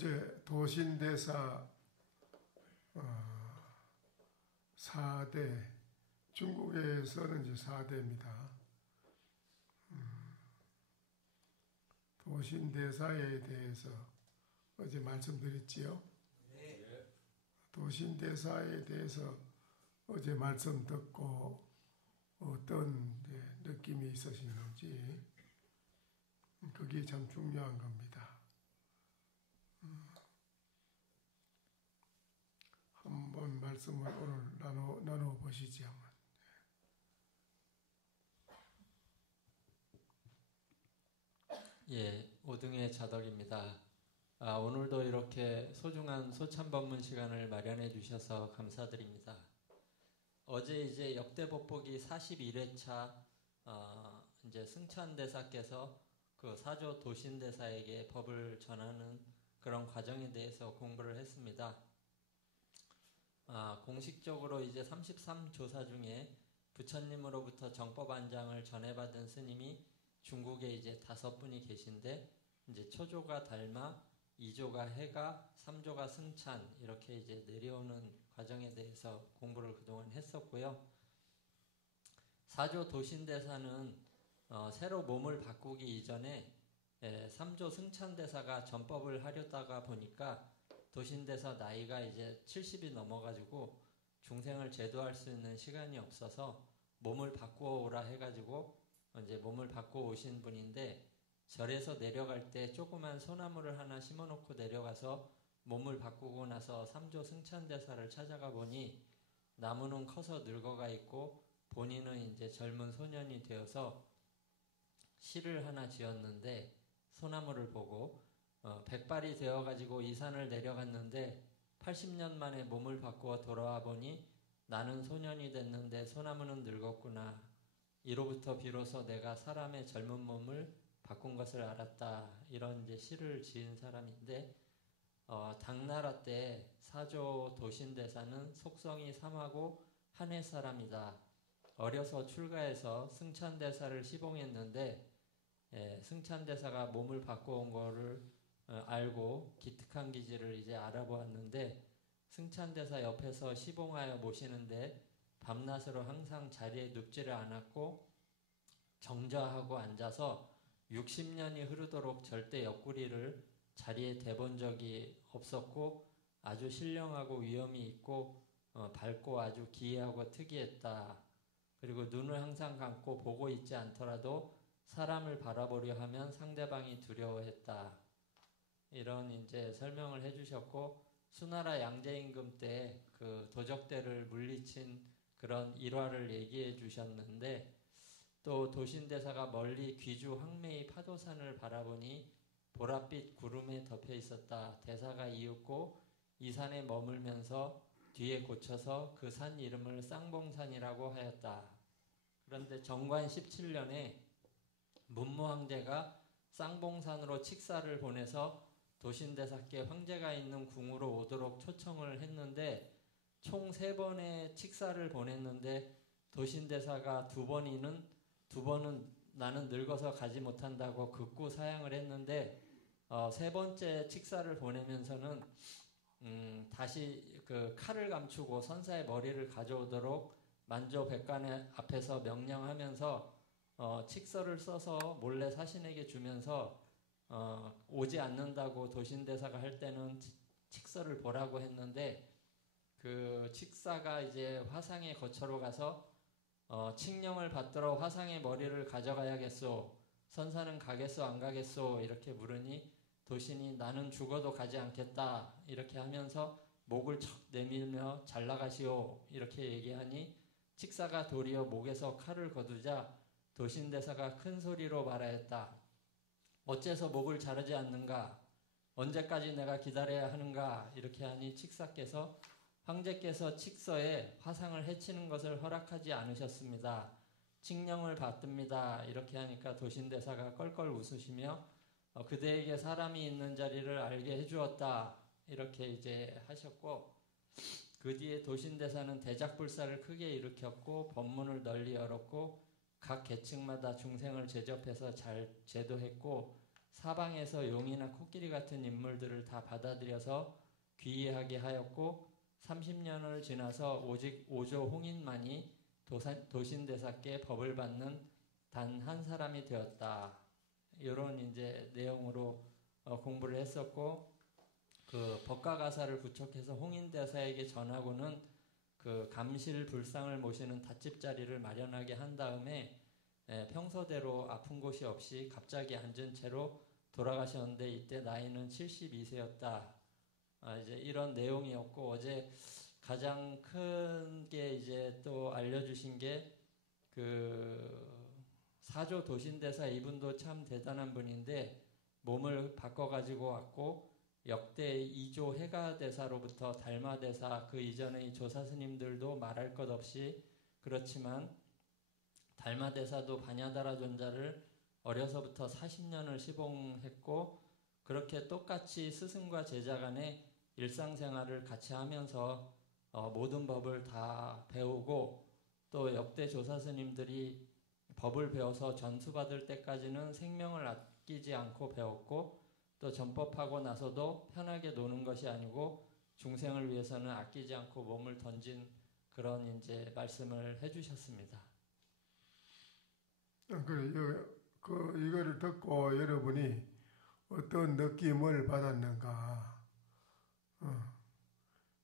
어제 도신대사 4대, 중국에서는 이제 4대입니다. 도신대사에 대해서 어제 말씀드렸지요. 네. 도신대사에 대해서 어제 말씀 듣고 어떤 느낌이 있으시는지, 그게 참 중요한 겁니다. 한번 말씀을 오늘 나눠보시지 한번. 예, 오등의 자덕입니다. 오늘도 이렇게 소중한 소참법문 시간을 마련해 주셔서 감사드립니다. 어제 이제 역대법보기 41회차 이제 승천대사께서 그 사조 도신대사에게 법을 전하는 그런 과정에 대해서 공부를 했습니다. 공식적으로 이제 33조사 중에 부처님으로부터 정법안장을 전해받은 스님이 중국에 이제 5분이 계신데, 이제 초조가 달마, 2조가 해가, 3조가 승찬, 이렇게 이제 내려오는 과정에 대해서 공부를 그동안 했었고요. 4조 도신대사는 새로 몸을 바꾸기 이전에 3조 승찬대사가 전법을 하려다가 보니까 도신대사 나이가 이제 70이 넘어가지고 중생을 제도할 수 있는 시간이 없어서 몸을 바꾸어 오라 해가지고 이제 몸을 바꾸어 오신 분인데, 절에서 내려갈 때 조그만 소나무를 하나 심어놓고 내려가서 몸을 바꾸고 나서 3조 승찬대사를 찾아가 보니 나무는 커서 늙어가 있고 본인은 이제 젊은 소년이 되어서 시를 하나 지었는데, 소나무를 보고 백발이 되어가지고 이 산을 내려갔는데 80년 만에 몸을 바꾸어 돌아와 보니 나는 소년이 됐는데 소나무는 늙었구나. 이로부터 비로소 내가 사람의 젊은 몸을 바꾼 것을 알았다. 이런 이제 시를 지은 사람인데, 당나라 때 사조 도신대사는 속성이 삼하고 한해 사람이다. 어려서 출가해서 승찬대사를 시봉했는데, 승찬대사가 몸을 바꿔온 거를 알고 기특한 기지를 이제 알아보았는데, 승찬대사 옆에서 시봉하여 모시는데 밤낮으로 항상 자리에 눕지를 않았고 정좌하고 앉아서 60년이 흐르도록 절대 옆구리를 자리에 대본 적이 없었고 아주 신령하고 위엄이 있고 밝고 아주 기이하고 특이했다. 그리고 눈을 항상 감고 보고 있지 않더라도 사람을 바라보려 하면 상대방이 두려워했다. 이런 이제 설명을 해주셨고, 수나라 양제임금 때 그 도적대를 물리친 그런 일화를 얘기해 주셨는데, 또 도신대사가 멀리 귀주 황매의 파도산을 바라보니 보랏빛 구름에 덮여 있었다. 대사가 이윽고 이 산에 머물면서 뒤에 고쳐서 그 산 이름을 쌍봉산이라고 하였다. 그런데 정관 17년에 문무황제가 쌍봉산으로 칙사를 보내서 도신대사께 황제가 있는 궁으로 오도록 초청을 했는데, 총 3번의 칙사를 보냈는데 도신대사가 2번은 나는 늙어서 가지 못한다고 극구 사양을 했는데, 3번째 칙사를 보내면서는 다시 그 칼을 감추고 선사의 머리를 가져오도록 만조 백관의 앞에서 명령하면서 칙서를 써서 몰래 사신에게 주면서 오지 않는다고 도신대사가 할 때는 칙서를 보라고 했는데, 그 칙사가 이제 화상의 거처로 가서 칙령을 받들어 화상의 머리를 가져가야겠소, 선사는 가겠소 안 가겠소 이렇게 물으니 도신이 나는 죽어도 가지 않겠다 이렇게 하면서 목을 척 내밀며 잘 나가시오 이렇게 얘기하니, 칙사가 도리어 목에서 칼을 거두자 도신대사가 큰 소리로 말하였다. 어째서 목을 자르지 않는가? 언제까지 내가 기다려야 하는가? 이렇게 하니 칙사께서 황제께서 칙서에 화상을 해치는 것을 허락하지 않으셨습니다. 칙령을 받듭니다. 이렇게 하니까 도신대사가 껄껄 웃으시며 그대에게 사람이 있는 자리를 알게 해주었다. 이렇게 이제 하셨고, 그 뒤에 도신대사는 대작불사를 크게 일으켰고 법문을 널리 열었고 각 계층마다 중생을 제접해서 잘 제도했고, 사방에서 용이나 코끼리 같은 인물들을 다 받아들여서 귀의하게 하였고 30년을 지나서 오직 오조 홍인만이 도신대사께 법을 받는 단 한 사람이 되었다. 이런 이제 내용으로 공부를 했었고, 그 법과 가사를 부촉해서 홍인대사에게 전하고는 그 감실 불상을 모시는 닷집 자리를 마련하게 한 다음에 평소대로 아픈 곳이 없이 갑자기 앉은 채로 돌아가셨는데 이때 나이는 72세였다. 이제 이런 내용이었고, 어제 가장 큰 게 이제 또 알려주신 게 그 사조 도신대사, 이분도 참 대단한 분인데 몸을 바꿔가지고 왔고, 역대 2조 해가대사로부터 달마대사, 그 이전의 조사스님들도 말할 것 없이 그렇지만 달마대사도 바냐다라 존자를 어려서부터 40년을 시봉했고, 그렇게 똑같이 스승과 제자 간의 일상생활을 같이 하면서 모든 법을 다 배우고, 또 역대 조사스님들이 법을 배워서 전수받을 때까지는 생명을 아끼지 않고 배웠고, 또 전법하고 나서도 편하게 노는 것이 아니고 중생을 위해서는 아끼지 않고 몸을 던진 그런 이제 말씀을 해주셨습니다. 이거를 듣고 여러분이 어떤 느낌을 받았는가?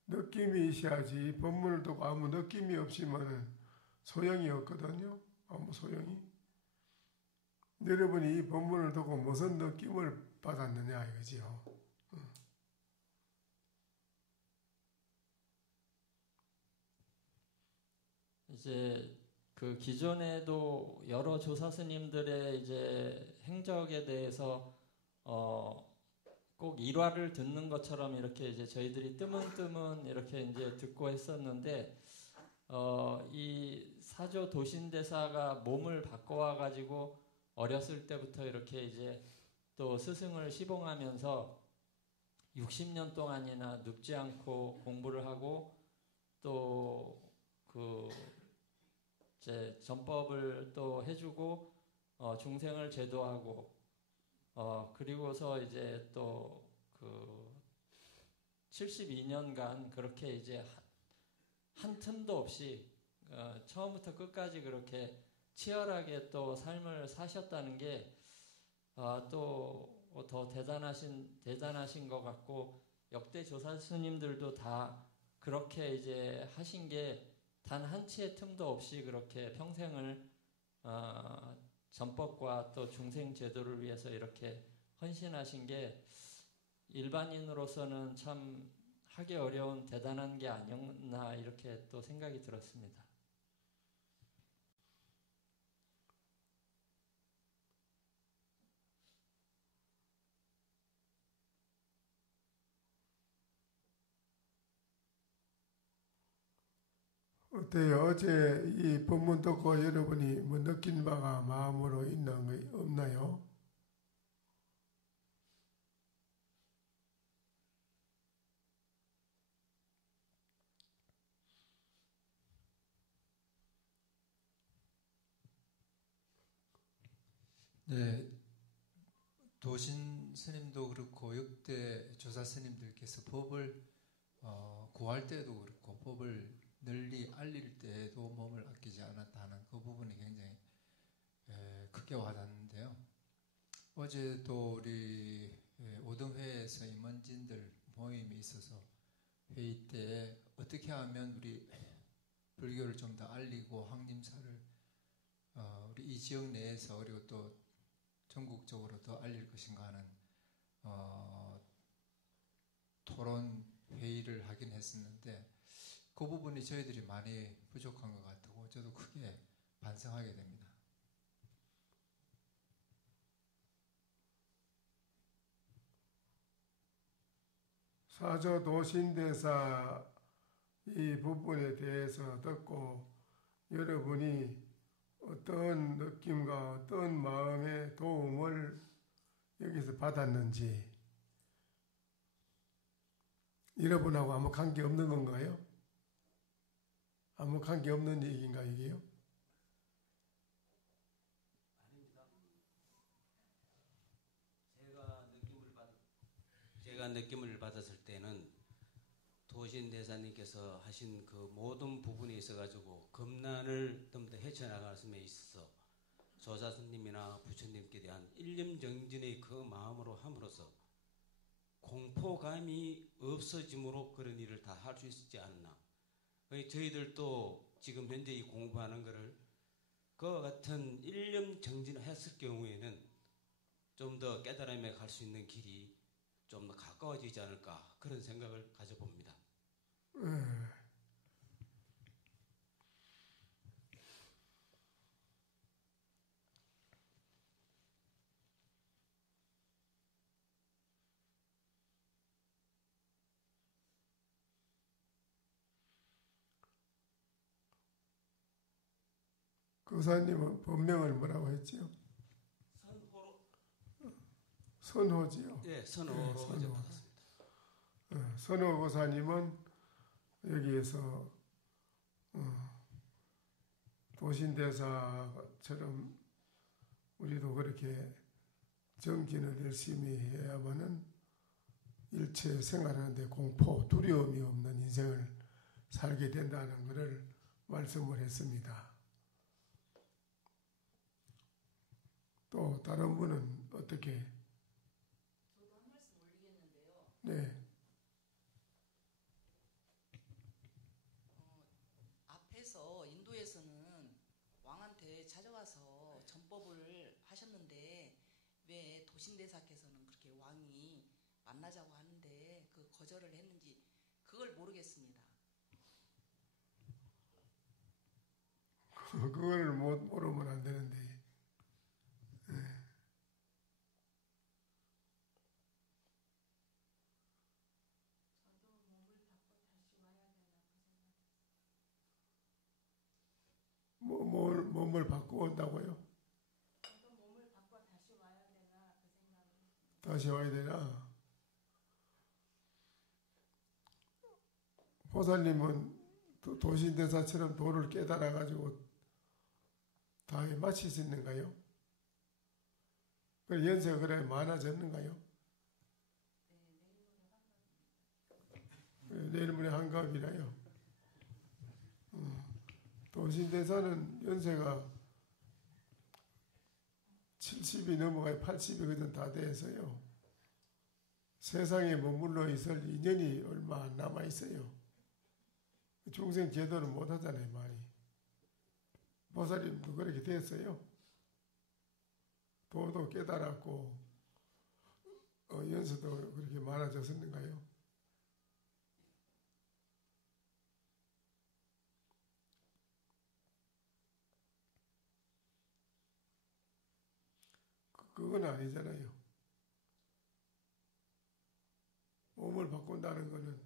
느낌이 있어야지. 법문을 듣고 아무 느낌이 없으면 소용이 없거든요. 아무 소용이. 여러분이 이 법문을 듣고 무슨 느낌을 받았느냐 이거지요. 이제 그 기존에도 여러 조사 스님들의 이제 행적에 대해서 꼭 일화를 듣는 것처럼 이렇게 이제 저희들이 뜨문뜨문 이렇게 이제 듣고 했었는데, 이 사조 도신대사가 몸을 바꿔와 가지고 어렸을 때부터 이렇게 이제 또 스승을 시봉하면서 60년 동안이나 눕지 않고 공부를 하고, 또 그 이제 전법을 또 해주고 중생을 제도하고, 그리고서 이제 또 그 72년간 그렇게 이제 한 틈도 없이 처음부터 끝까지 그렇게 치열하게 또 삶을 사셨다는 게 또 더 대단하신 것 같고, 역대 조사 스님들도 다 그렇게 이제 하신 게 단 한치의 틈도 없이 그렇게 평생을 전법과 또 중생 제도를 위해서 이렇게 헌신하신 게 일반인으로서는 참 하기 어려운 대단한 게 아니었나 이렇게 또 생각이 들었습니다. 어때요? 어제 이 법문 듣고 여러분이 뭐 느낀 바가 마음으로 있는 거 없나요? 네, 도신 스님도 그렇고 역대 조사 스님들께서 법을 구할 때도 그렇고 법을 널리 알릴 때도 몸을 아끼지 않았다는 그 부분이 굉장히 크게 와닿는데요. 어제도 우리 오등회에서 임원진들 모임이 있어서 회의 때 어떻게 하면 우리 불교를 좀 더 알리고 황림사를 우리 이 지역 내에서 그리고 또 전국적으로 더 알릴 것인가 하는 토론 회의를 하긴 했었는데, 그 부분이 저희들이 많이 부족한 것 같고 저도 크게 반성하게 됩니다. 사조 도신대사 이 부분에 대해서 듣고 여러분이 어떤 느낌과 어떤 마음의 도움을 여기서 받았는지, 여러분하고 아무 관계 없는 건가요? 아무 관계 없는 얘기인가 이게요? 아닙니다. 제가 느낌을 받았을 때는 도신대사님께서 하신 그 모든 부분에 있어가지고 금난을 좀 더 헤쳐나가심에 있어서 조사스님이나 부처님께 대한 일념정진의 그 마음으로 함으로써 공포감이 없어짐으로 그런 일을 다 할 수 있지 않나. 저희들도 지금 현재 이 공부하는 거를 그와 같은 일념정진을 했을 경우에는 좀 더 깨달음에 갈 수 있는 길이 좀 더 가까워지지 않을까 그런 생각을 가져봅니다. 교사님은 본명을 뭐라고 했지요? 선호지요. 예, 선호로 선호. 받았습니다. 선호 교사님은 여기에서 도신대사처럼 우리도 그렇게 정진을 열심히 해야만은 일체 생활하는데 공포, 두려움이 없는 인생을 살게 된다는 것을 말씀을 했습니다. 또 다른 분은 어떻게? 저도 한 말씀 올리겠는데요. 네. 앞에서 인도에서는 왕한테 찾아와서 전법을 하셨는데 왜 도신대사께서는 그렇게 왕이 만나자고 하는데 그 거절을 했는지 그걸 모르겠습니다. 그걸 모르면 안 되는데. 몸을 바꿔온다고요? 저도 몸을 바꿔 다시 와야 되나 그 생각을 했습니다. 다시 와야 되나? 보살님은 도신대사처럼 도를 깨달아가지고 다 마칠 수 있는가요? 그 연세가 그래 많아졌는가요? 내일 모레 한갑이라요. 도신대사는 연세가 70이 넘어가야 80이 그전 다 돼서요. 세상에 머물러 있을 인연이 얼마 안 남아 있어요. 중생 제도는 못 하잖아요, 많이. 보살님도 그렇게 됐어요. 도도 깨달았고, 연수도 그렇게 많아졌었는가요? 그건 아니잖아요. 몸을 바꾼다는 거는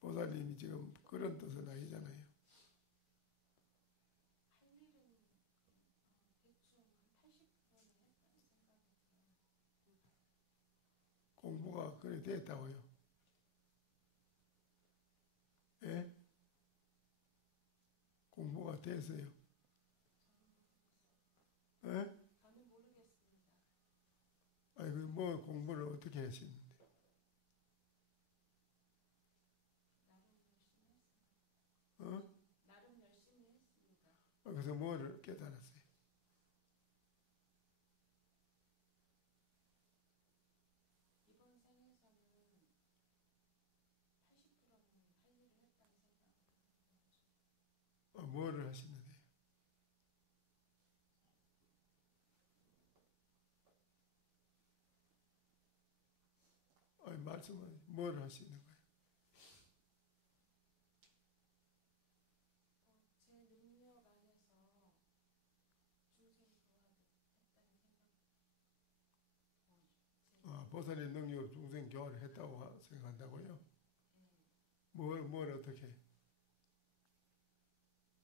보살님이 지금 그런 뜻은 아니잖아요. 공부가 그래 됐다고요. 예? 공부가 됐어요. 예? 저는 모르겠습니다. 아니, 뭐 공부를 어떻게 하시는데? 나름 열심히 했습니다. 그래서 뭐를 깨달았어요? 이번 생에서는 80%는 할 일을 했다는 생각을 뭐를 하시는데? 아니, 말씀은 뭘 하시는 거예요? 제 능력 안에서 중생 교화를 했다는 생각. 보살의 능력으로 중생 교화를 했다고 생각한다고요? 뭘 어떻게?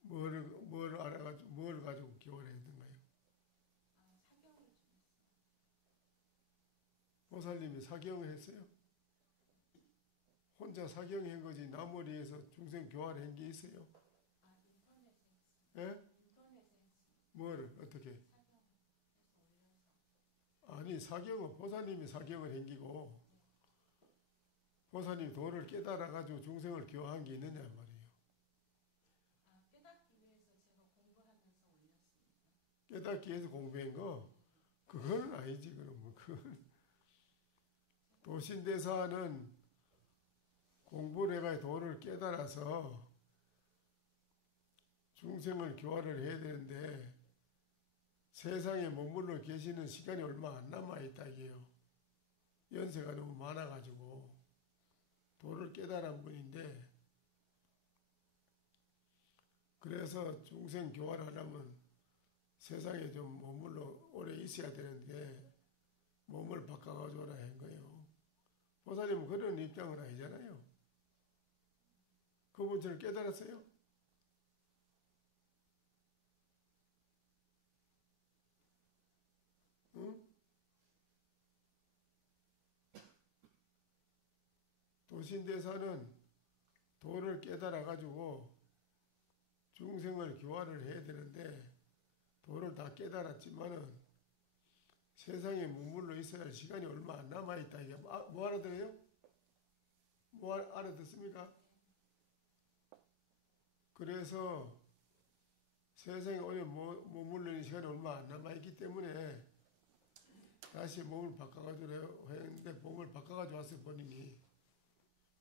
뭘 알아가지고, 뭘 가지고 교화를 했는가요? 사경을 좀 했어요. 보살님이 사경을 했어요? 혼자 사경한 거지 남을 위해서 중생 교화를 한 게 있어요? 인터넷에 했습니다. 예? 인터넷에 했습니다. 뭘 어떻게? 사경을 해서 올려서. 아니 사경은 보살님이 사경을 행기고 보살님이 도를 깨달아가지고 중생을 교화한 게 있느냐 말이에요. 아, 깨닫기 위해서 제가 공부하면서 올렸습니다. 깨닫기 위해서 공부한 거 그건 아니지. 그러면 그 도신대사는 공부를 해가 도를 깨달아서 중생을 교화를 해야 되는데 세상에 머물러 계시는 시간이 얼마 안 남아있다 이게요. 연세가 너무 많아가지고 도를 깨달은 분인데 그래서 중생 교화를 하려면 세상에 좀 머물러 오래 있어야 되는데 몸을 바꿔가지고라 한 거예요. 보살님은 그런 입장은 아니잖아요. 그분 저를 깨달았어요? 응? 도신대사는 도를 깨달아가지고 중생을 교화를 해야 되는데 도를 다 깨달았지만은 세상에 머물러 있어야 할 시간이 얼마 안 남아있다. 이게 뭐 알아들어요? 뭐 알아듣습니까? 그래서 세상에 오래 머물러 있는 시간이 얼마 안 남아있기 때문에 다시 몸을 바꿔가지고 했는데 몸을 바꿔가지고 왔어요. 본인이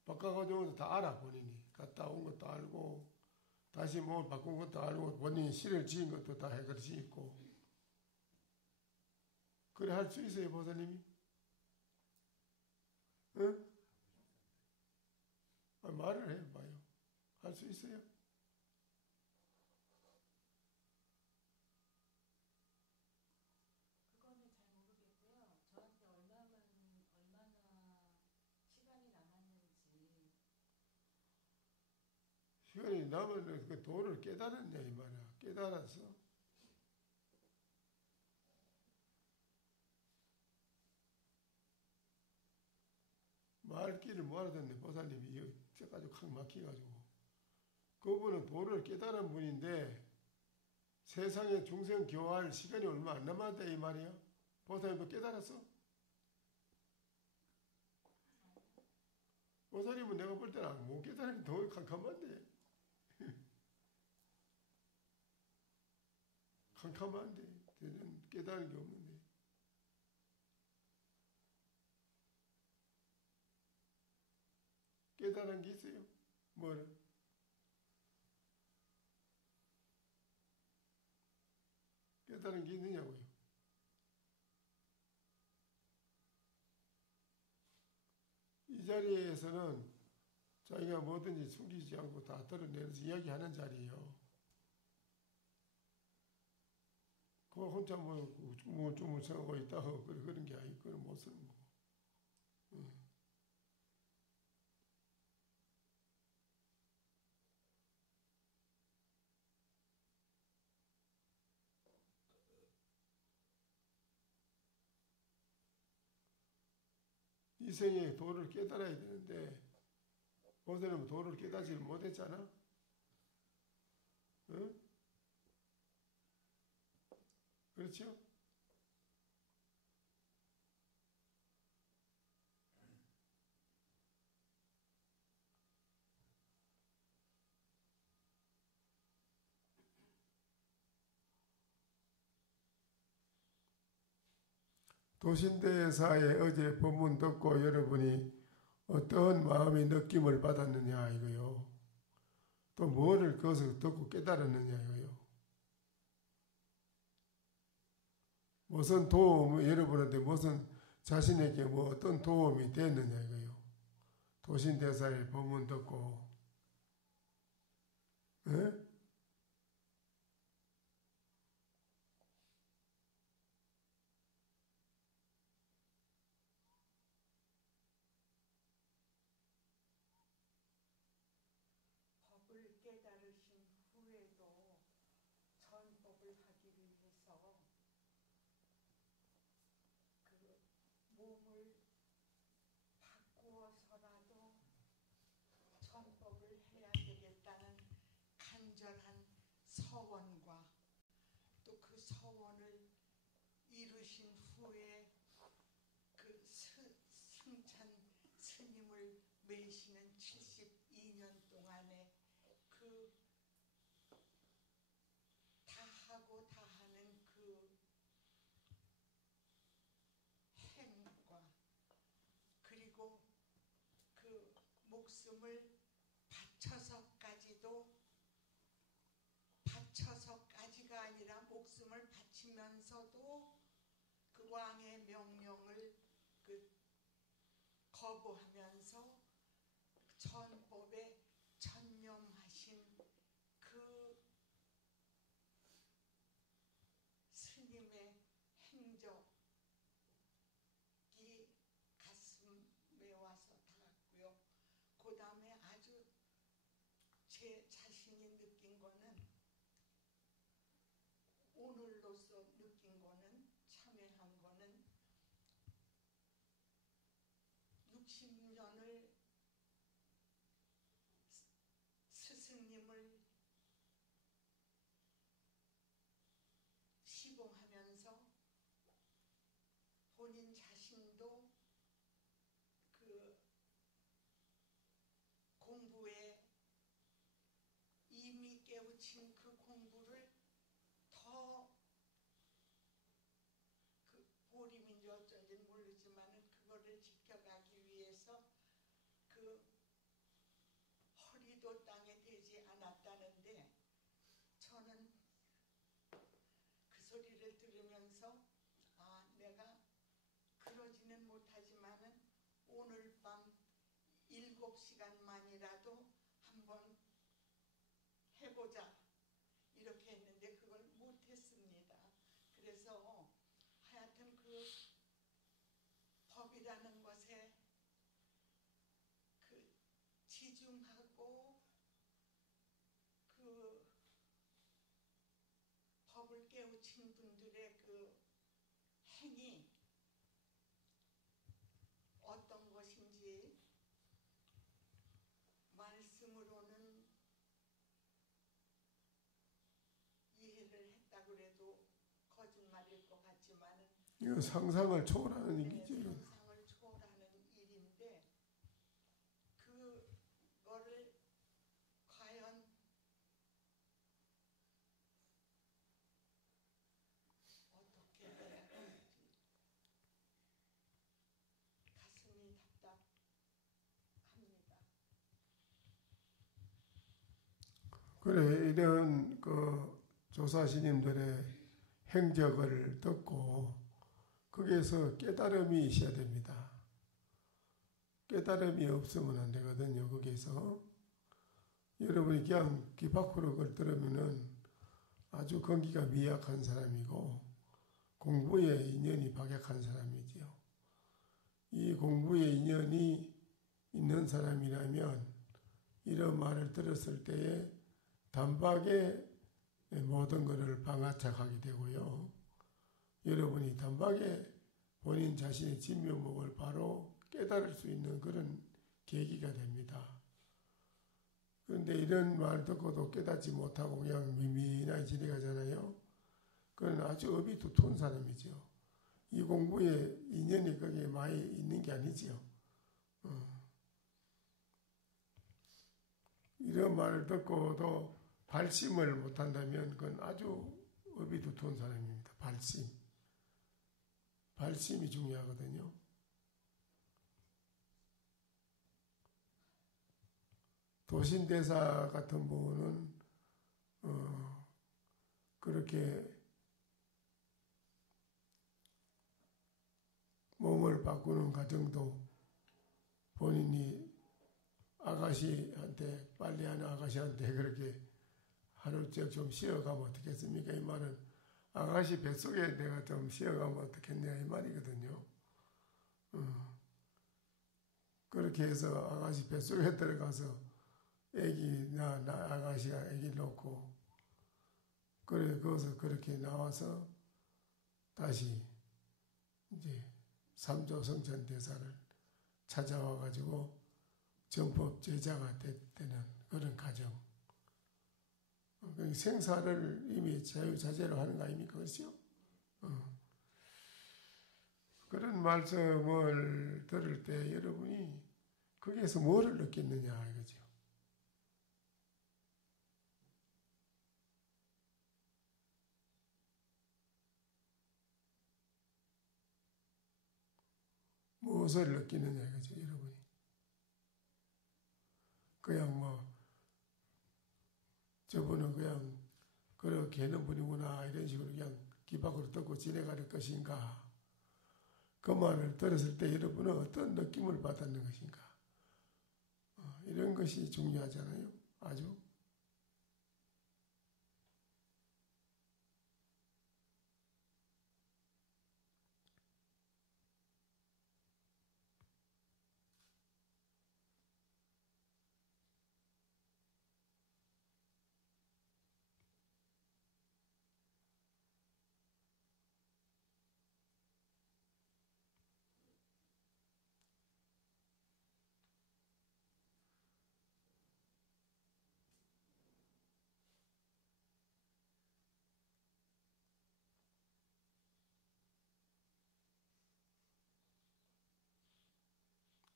바꿔가지고 오면서 다 알아. 본인이 갔다 온 것도 알고 다시 몸을 바꾼 것도 알고 본인이 시를 지은 것도 다 해결시 있고 그래 할 수 있어요. 보살님이? 응? 말을 해봐요. 할 수 있어요? 그거는 잘 모르겠고요. 저한테 얼마나 시간이 남았는지. 시간이 남으면 그 도를 깨달았냐 이 말이야. 깨달았어. 말귀를 못 알아듣네. 보살님이 저까지 확 막혀가지고 그분은 도를 깨달은 분인데 세상에 중생 교화할 시간이 얼마 안 남았다 이 말이야. 보살님도 깨달았어? 보살님은 내가 볼 때는 못 깨달으니 더 캄캄한데 캄캄한데 대전 깨달은 게 없는데 깨달은 게 있어요? 뭐를? 깨달은 게 있느냐고요? 이 자리에서는 자기가 뭐든지 숨기지 않고 다 드러내면서 이야기하는 자리예요. 그거 혼자 뭐 주물주물 생각하고 있다고 그런 게 아니고 그건 못 쓰는 거고. 이 생에 도를 깨달아야 되는데 보살님은 도를 깨닫지 못했잖아. 응? 그렇죠? 도신대사의 어제 본문 듣고 여러분이 어떤 마음의 느낌을 받았느냐 이거요. 또 뭐를 그것을 듣고 깨달았느냐 이거요. 무슨 도움, 여러분한테 무슨 자신에게 뭐 어떤 도움이 됐느냐 이거요. 도신대사의 본문 듣고 에? 법을 깨달으신 후에도 전법을 하기 위해서 그 몸을 바꾸어서라도 전법을 해야 되겠다는 간절한 서원과 또 그 서원을 이루신 후에 스님을 매시는 72년 동안에 그 다하고 다하는 그 행과 그리고 그 목숨을 바쳐서까지가 아니라 목숨을 바치면서도 그 왕의 명령을 거부하면서 전법에 전념하신 그 스님의 행적이 가슴에 와서 닿았고요. 그 다음에 아주 제 자신이 느낀 거는, 오늘로서 느낀 거는, 참회한 거는 60년을 스승님을 시봉하면서 본인 자신도 그 공부에 이미 깨우친 그 공부를 더 그 보림인지 어쩐지는 모르지만은 그거를 지켜가기 위해서 그 허리도 땅에 대지 않았다는데, 저는 그 소리를 들으면서 내가 그러지는 못하지만은 오늘 밤 7시간만이라도 한번 해보자 이렇게 했는데 그걸 못했습니다. 그래서 하여튼 그 법이라는 것에 그 지중하고 그 법을 깨우친 분들의 그 행위 어떤 것인지 말씀으로는 이해를 했다고 해도 거짓말일 것 같지만은 이거 상상을 초월하는 얘기죠. 상상을 초월하는 일인데, 그거를 과연 어떻게 해야 할지 가슴이 답답합니다. 그래, 이런 그 조사 스님들의 행적을 듣고 거기에서 깨달음이 있어야 됩니다. 깨달음이 없으면 안 되거든요. 거기에서 여러분이 그냥 귀 밖으로 그걸 들으면은 아주 건기가 미약한 사람이고 공부에 인연이 박약한 사람이지요. 이 공부에 인연이 있는 사람이라면 이런 말을 들었을 때에 단박에 모든 것을 방아착하게 되고요. 여러분이 단박에 본인 자신의 진면목을 바로 깨달을 수 있는 그런 계기가 됩니다. 그런데 이런 말 듣고도 깨닫지 못하고 그냥 미미하게 지내가잖아요. 그건 아주 업이 두터운 사람이죠. 이 공부에 인연이 거기에 많이 있는 게 아니지요. 이런 말을 듣고도 발심을 못한다면 그건 아주 업이 두터운 사람입니다. 발심이 중요하거든요. 도신대사 같은 분은 그렇게 몸을 바꾸는 과정도 본인이 아가씨한테, 빨래하는 아가씨한테 그렇게 하루쯤 좀 쉬어가면 어떻겠습니까? 이 말은 아가씨 뱃속에 내가 좀 쉬어가면 어떻겠냐 이 말이거든요. 그렇게 해서 아가씨 뱃속에 들어가서 나 아가씨가 애기 놓고 그래 거기서 그렇게 나와서 다시 이제 3조 성천 대사를 찾아와 가지고 정법 제자가 되는 그런 과정. 생사를 이미 자유자재로 하는 거 아닙니까? 그렇죠? 그런 말씀을 들을 때 여러분이 거기에서 뭐를 느꼈느냐 이거죠. 무엇을 느끼느냐 이거죠, 여러분이. 그냥 뭐 저분은 그냥 그렇게 하는 분이구나 이런 식으로 그냥 귀 밖으로 듣고 지내갈 것인가. 그 말을 들었을 때 여러분은 어떤 느낌을 받았는 것인가. 이런 것이 중요하잖아요. 아주.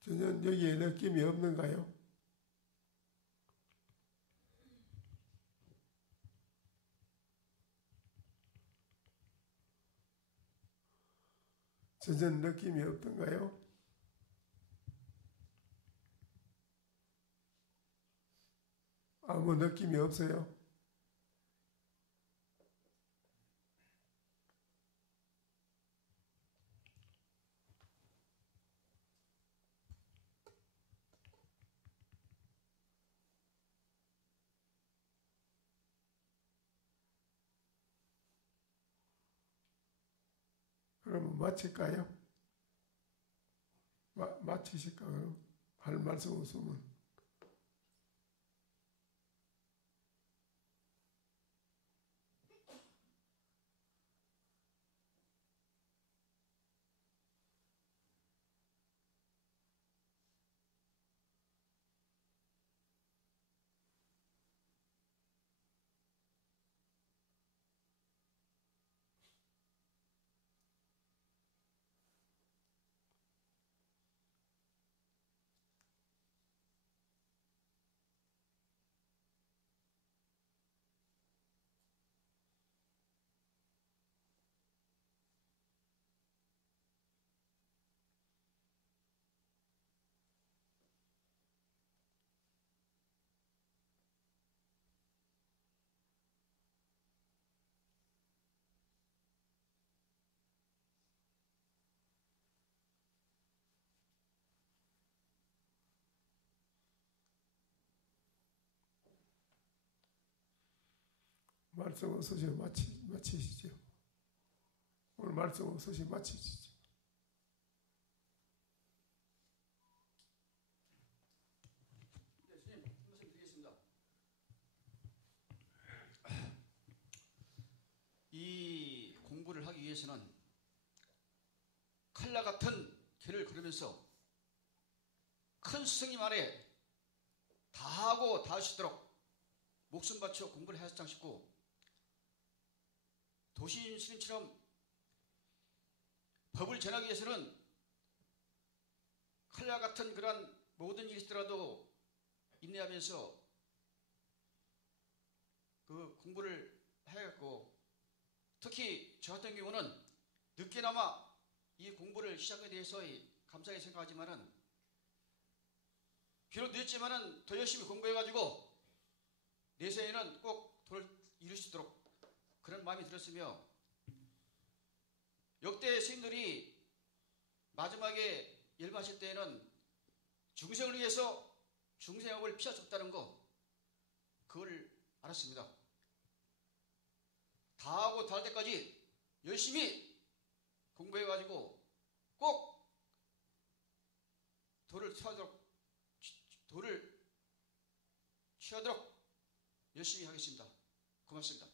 전혀 여기에 느낌이 없는가요? 전혀 느낌이 없던가요? 아무 느낌이 없어요? 그러면 마칠까요? 마치실까? 그럼 할 말씀 없으면. 말씀 없으시면 마치시죠. 오늘 말씀 없으시면 마치시죠. 네, 스님 말씀 드리겠습니다. 이 공부를 하기 위해서는 칼날 같은 길을 걸으면서 큰 스승님 아래 다 하고 다 하시도록 목숨 바쳐 공부를 하셨장 싶고, 도신 스님처럼 법을 전하기 위해서는 칼날 같은 그런 모든 일이 있더라도 인내하면서 그 공부를 해갖고, 특히 저 같은 경우는 늦게나마 이 공부를 시작에 대해서 감사하게 생각하지만은, 비록 늦었지만은 더 열심히 공부해가지고 내생에는 꼭 도를 이룰 수 있도록 그런 마음이 들었으며, 역대 스님들이 마지막에 열마실 때에는 중생을 위해서 중생업을 피하셨다는 거, 그걸 알았습니다. 다 하고 다 할 때까지 열심히 공부해가지고 꼭 도를 취하도록 열심히 하겠습니다. 고맙습니다.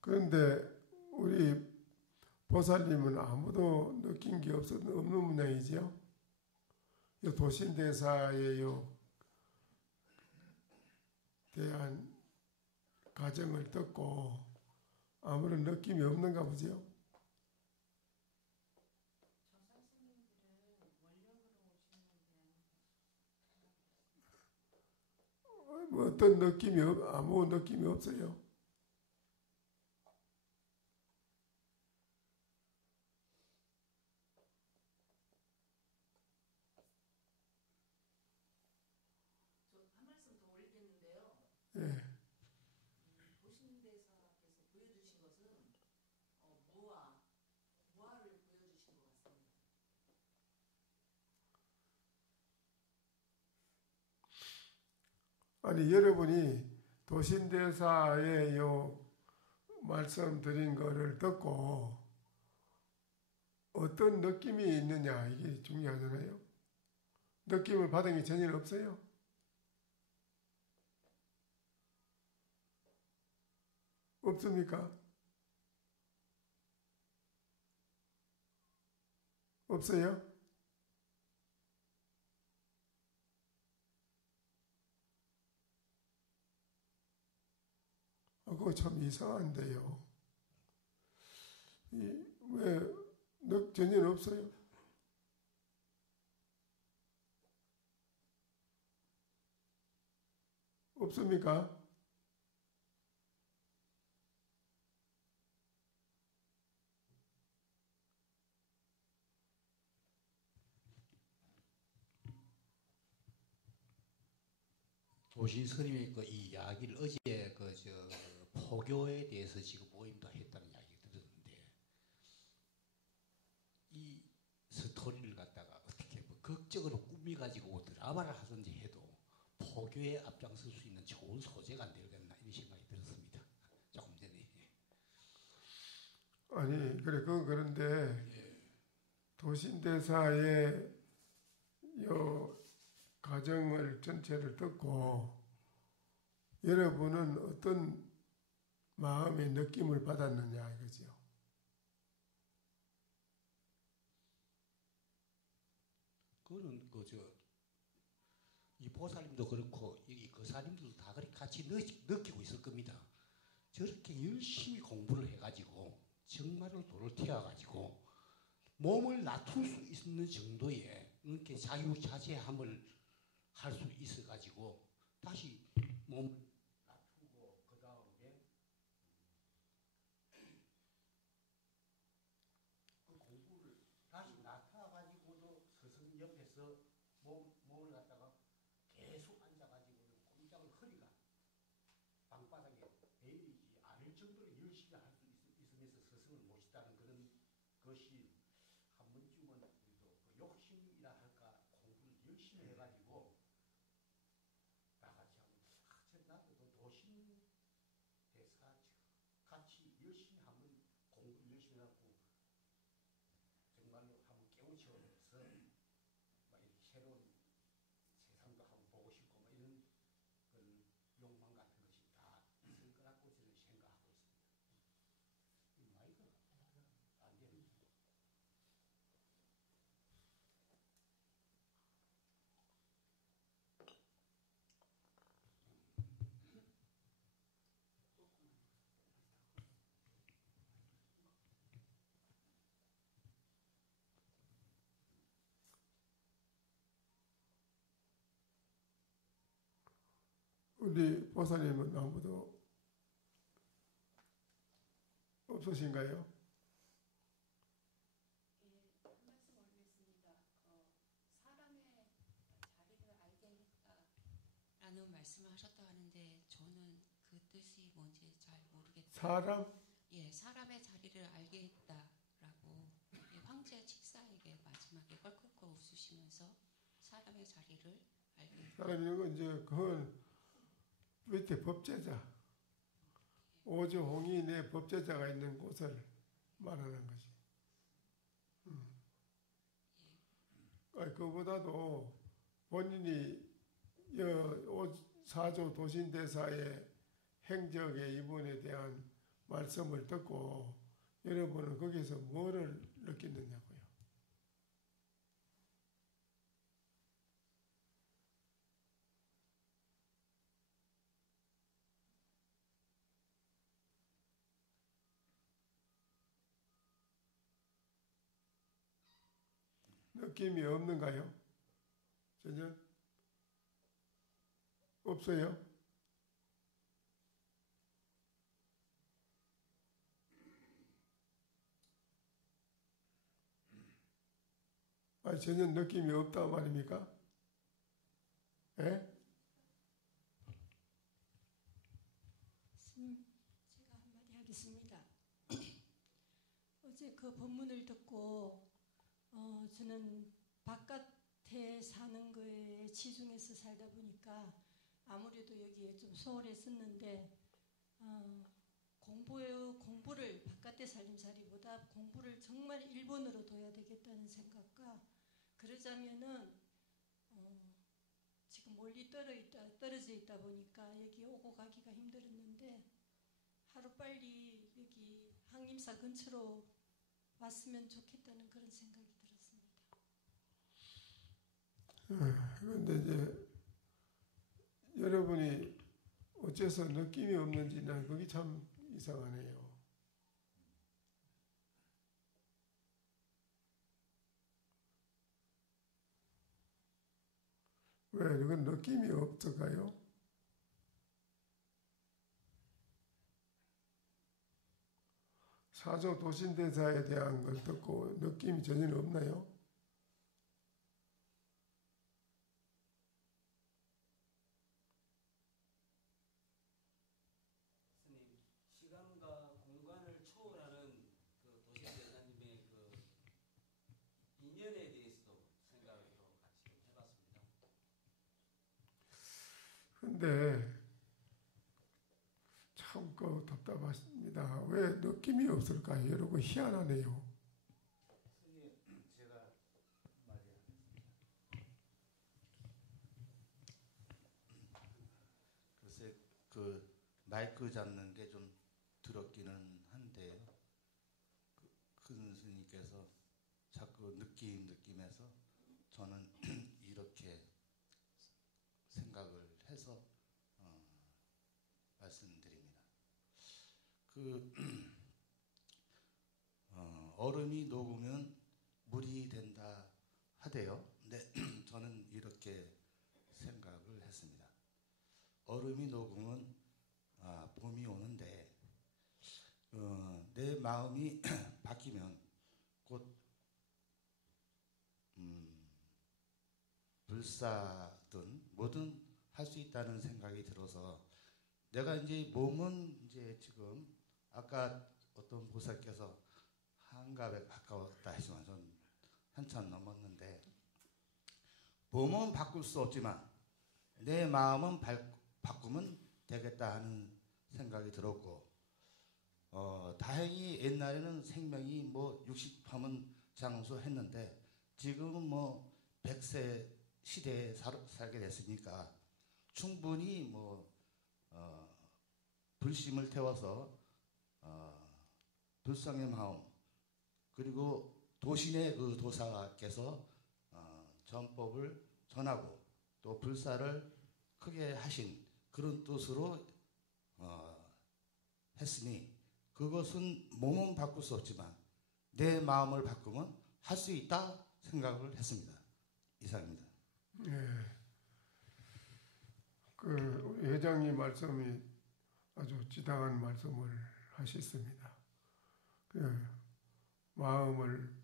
그런데 우리 보살님은 아무도 느낀 게 없는 모양이지요. 이 도신대사에 대한 가정을 듣고 아무런 느낌이 없는가 보지요. 뭐 어떤 느낌이 아무 느낌이 없어요. 저 한 말씀 더 올리겠는데요. 예. 도신대사께서 보여주신 것은 무아를 보여주신 것 같습니다. 아니 여러분이 도신대사의 요 말씀드린 거를 듣고 어떤 느낌이 있느냐 이게 중요하잖아요. 느낌을 받은 게 전혀 없어요. 없습니까? 없어요? 그거 참 이상한데요. 왜 전혀 없어요? 없습니까? 도신 스님의 그 이야기를 어제 포교에 대해서 지금 모임도 했다는 이야기 들었는데 이 스토리를 갖다가 어떻게 뭐 극적으로 꾸미가지고 드라마를 하든지 해도 포교에 앞장설 수 있는 좋은 소재가 안 되겠나 이런 생각이 들었습니다. 조금 전에. 아니 그래 그건 그런데 도신대사의 요 가정을 전체를 듣고 여러분은 어떤 마음의 느낌을 받았느냐 이거죠. 그거는 이 보살님도 그렇고 그 사님들도 다 그렇게 같이 느끼고 있을 겁니다. 저렇게 열심히 공부를 해가지고 정말로 도를 태워가지고 몸을 낮출 수 있는 정도의 이렇게 자유자재함을 할 수 있어가지고 다시 몸을 낮추고 그 다음에 그 공부를 다시 낮춰가지고도 스승 옆에서 몸을 갖다가 계속 앉아가지고 꼼짝을 허리가 방바닥에 베이지 않을 정도로 열심히 할 수 있으면서 스승을 모시다는 그런 것이 한 번쯤은 그래도 그 욕심이라 할까 공부를 열심히 해가지고 다 같이 한번 나도 도신 대사 같이 열심히 한번 공부를 열심히 하고 정말로 한번 깨우쳐서 막 이렇게 새로운 세상도 한번 보고 싶고 막 이런 그런 욕망 같은 것이 다 있을 거라고 저는 생각하고 있습니다. 이 마이크가 안 되는. 우리 보살님은 아무도 없으신가요? 한 말씀 올리겠습니다. 사람의 자리를 알게 했다라는 말씀을 하셨다 하는데 저는 그 뜻이 뭔지 잘 모르겠어요. 사람? 예, 사람의 자리를 알게 했다라고 황제 칙사에게 마지막에 껄껄껄 웃으시면서 사람의 자리를 알게 했다. 사람이라는 건 이제 그건 밑에 법제자, 오조 홍인의 법제자가 있는 곳을 말하는 것이. 그보다도 본인이 사조 도신대사의 행적의 이분에 대한 말씀을 듣고 여러분은 거기서 뭐를 느끼느냐고요. 느낌이 없는가요? 전혀? 없어요? 전혀 느낌이 없다 말입니까? 예? 스님, 제가 한마디 하겠습니다. 어제 그 법문을 듣고 저는 바깥에 사는 거에 치중해서 살다 보니까 아무래도 여기에 좀 소홀했었는데 공부를 바깥에 살림살이보다 공부를 정말 1번으로 둬야 되겠다는 생각과 그러자면은 지금 멀리 떨어져 있다 보니까 여기 오고 가기가 힘들었는데 하루빨리 여기 항림사 근처로 왔으면 좋겠다는 그런 생각이 들었습니다. 그런데 이제 여러분이 어째서 느낌이 없는지 난 그게 참 이상하네요. 왜 이건 느낌이 없을까요? 사조 도신대사에 대한 걸 듣고 느낌이 전혀 없나요? 스님, 시간과 공간을 초월하는 그 도시대사님의 그 인연에 대해서도 생각을 같이 좀 해봤습니다. 근데 참 그 답답하십니다. 왜 느낌이 없을까요? 여러분 희한하네요. 스님, 제가 한마디 하겠습니다. 글쎄 그 마이크 잡는 게 좀 더럽기는 한데요. 큰 스님께서 자꾸 느낌해서 저는 이렇게 생각을 해서 말씀드립니다. 얼음이 녹으면 물이 된다 하대요. 근데 저는 이렇게 생각을 했습니다. 얼음이 녹으면 봄이 오는데 내 마음이 바뀌면 곧 불사든 뭐든 할 수 있다는 생각이 들어서 내가 이제 몸은 이제 지금 아까 어떤 보살께서 한갑에 가까웠다 했지만 전 한참 넘었는데 몸은 바꿀 수 없지만 내 마음은 바꾸면 되겠다 하는 생각이 들었고 다행히 옛날에는 생명이 뭐 60하면 장수했는데 지금은 뭐 100세 시대에 살게 됐으니까 충분히 뭐 불심을 태워서 불상의 마음 그리고 도신의 그 도사께서 전법을 전하고 또 불사를 크게 하신 그런 뜻으로 했으니 그것은 몸은 바꿀 수 없지만 내 마음을 바꾸면 할 수 있다 생각을 했습니다. 이상입니다. 네. 우리 회장님 말씀이 아주 지당한 말씀을 하셨습니다. 마음을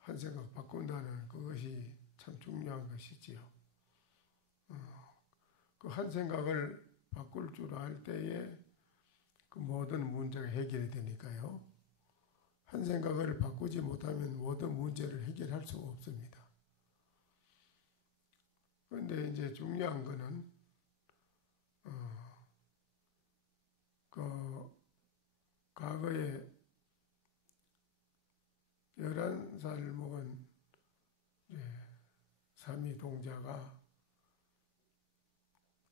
한 생각 바꾼다는 그것이 참 중요한 것이지요. 그 한 생각을 바꿀 줄 알 때에 그 모든 문제가 해결이 되니까요. 한 생각을 바꾸지 못하면 모든 문제를 해결할 수가 없습니다. 그런데 이제 중요한 거는 과거에 11살 먹은 삼위 동자가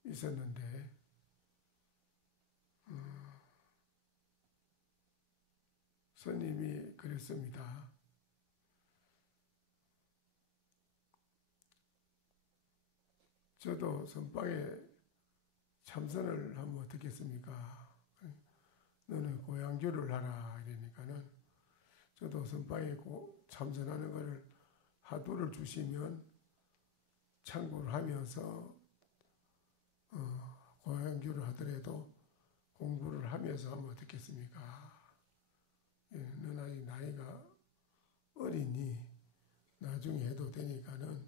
있었는데 스님이 그랬습니다. 저도 선방에 참선을 하면 어떻겠습니까? 너는 고향주를 하라 이러니까는 저도 선방에 참선하는 것을 하도를 주시면 참고를 하면서 고향주를 하더라도 공부를 하면서 하면 어떻겠습니까? 너는 아직 나이가 어리니 나중에 해도 되니까는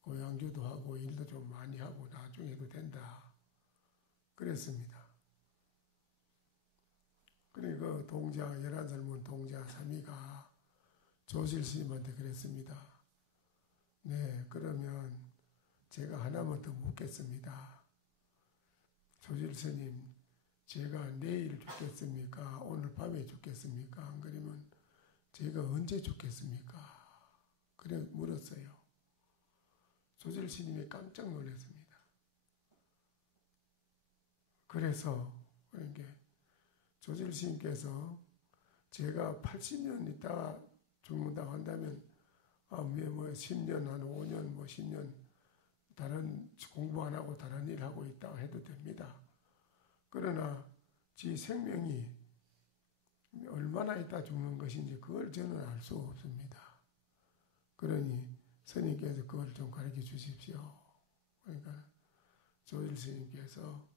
고향교도 하고 일도 좀 많이 하고 나중에 해도 된다. 그랬습니다. 그리고 동자 11살 먹은 동자 3위가 조실 스님한테 그랬습니다. 네, 그러면 제가 하나만 더 묻겠습니다. 조실 스님, 제가 내일 죽겠습니까? 오늘 밤에 죽겠습니까? 안 그러면 제가 언제 죽겠습니까? 그래 물었어요. 조실 스님이 깜짝 놀랐습니다. 그래서 그러니까 조실 스님께서 제가 80년 있다가 죽는다고 한다면 뭐 10년, 한 5년, 뭐 10년 다른 공부 안 하고 다른 일 하고 있다고 해도 됩니다. 그러나 지 생명이 얼마나 있다 죽는 것인지 그걸 저는 알 수 없습니다. 그러니 스님께서 그걸 좀 가르쳐 주십시오. 그러니까 조실 스님께서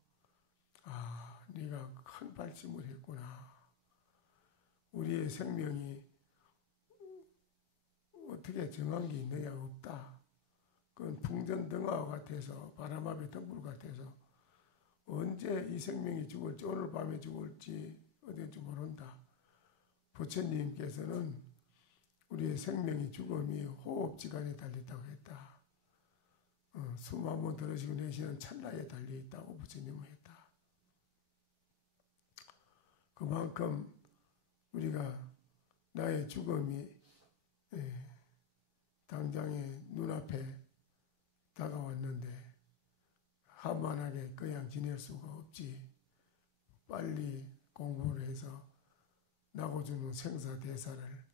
네가 큰 발심을 했구나. 우리의 생명이 어떻게 정한 게 있느냐 없다. 그건 풍전등화와 같아서 바람앞에 등불 같아서 언제 이 생명이 죽을지 오늘 밤에 죽을지 어딘지 모른다. 부처님께서는 우리의 생명이 죽음이 호흡지간에 달렸다고 했다. 숨 한 번 들으시고 내쉬는 찰나에 달려있다고 부처님은 했다. 그만큼 우리가 나의 죽음이 당장에 눈앞에 다가왔는데 한만하게 그냥 지낼 수가 없지. 빨리 공부를 해서 나고 죽는 생사대사를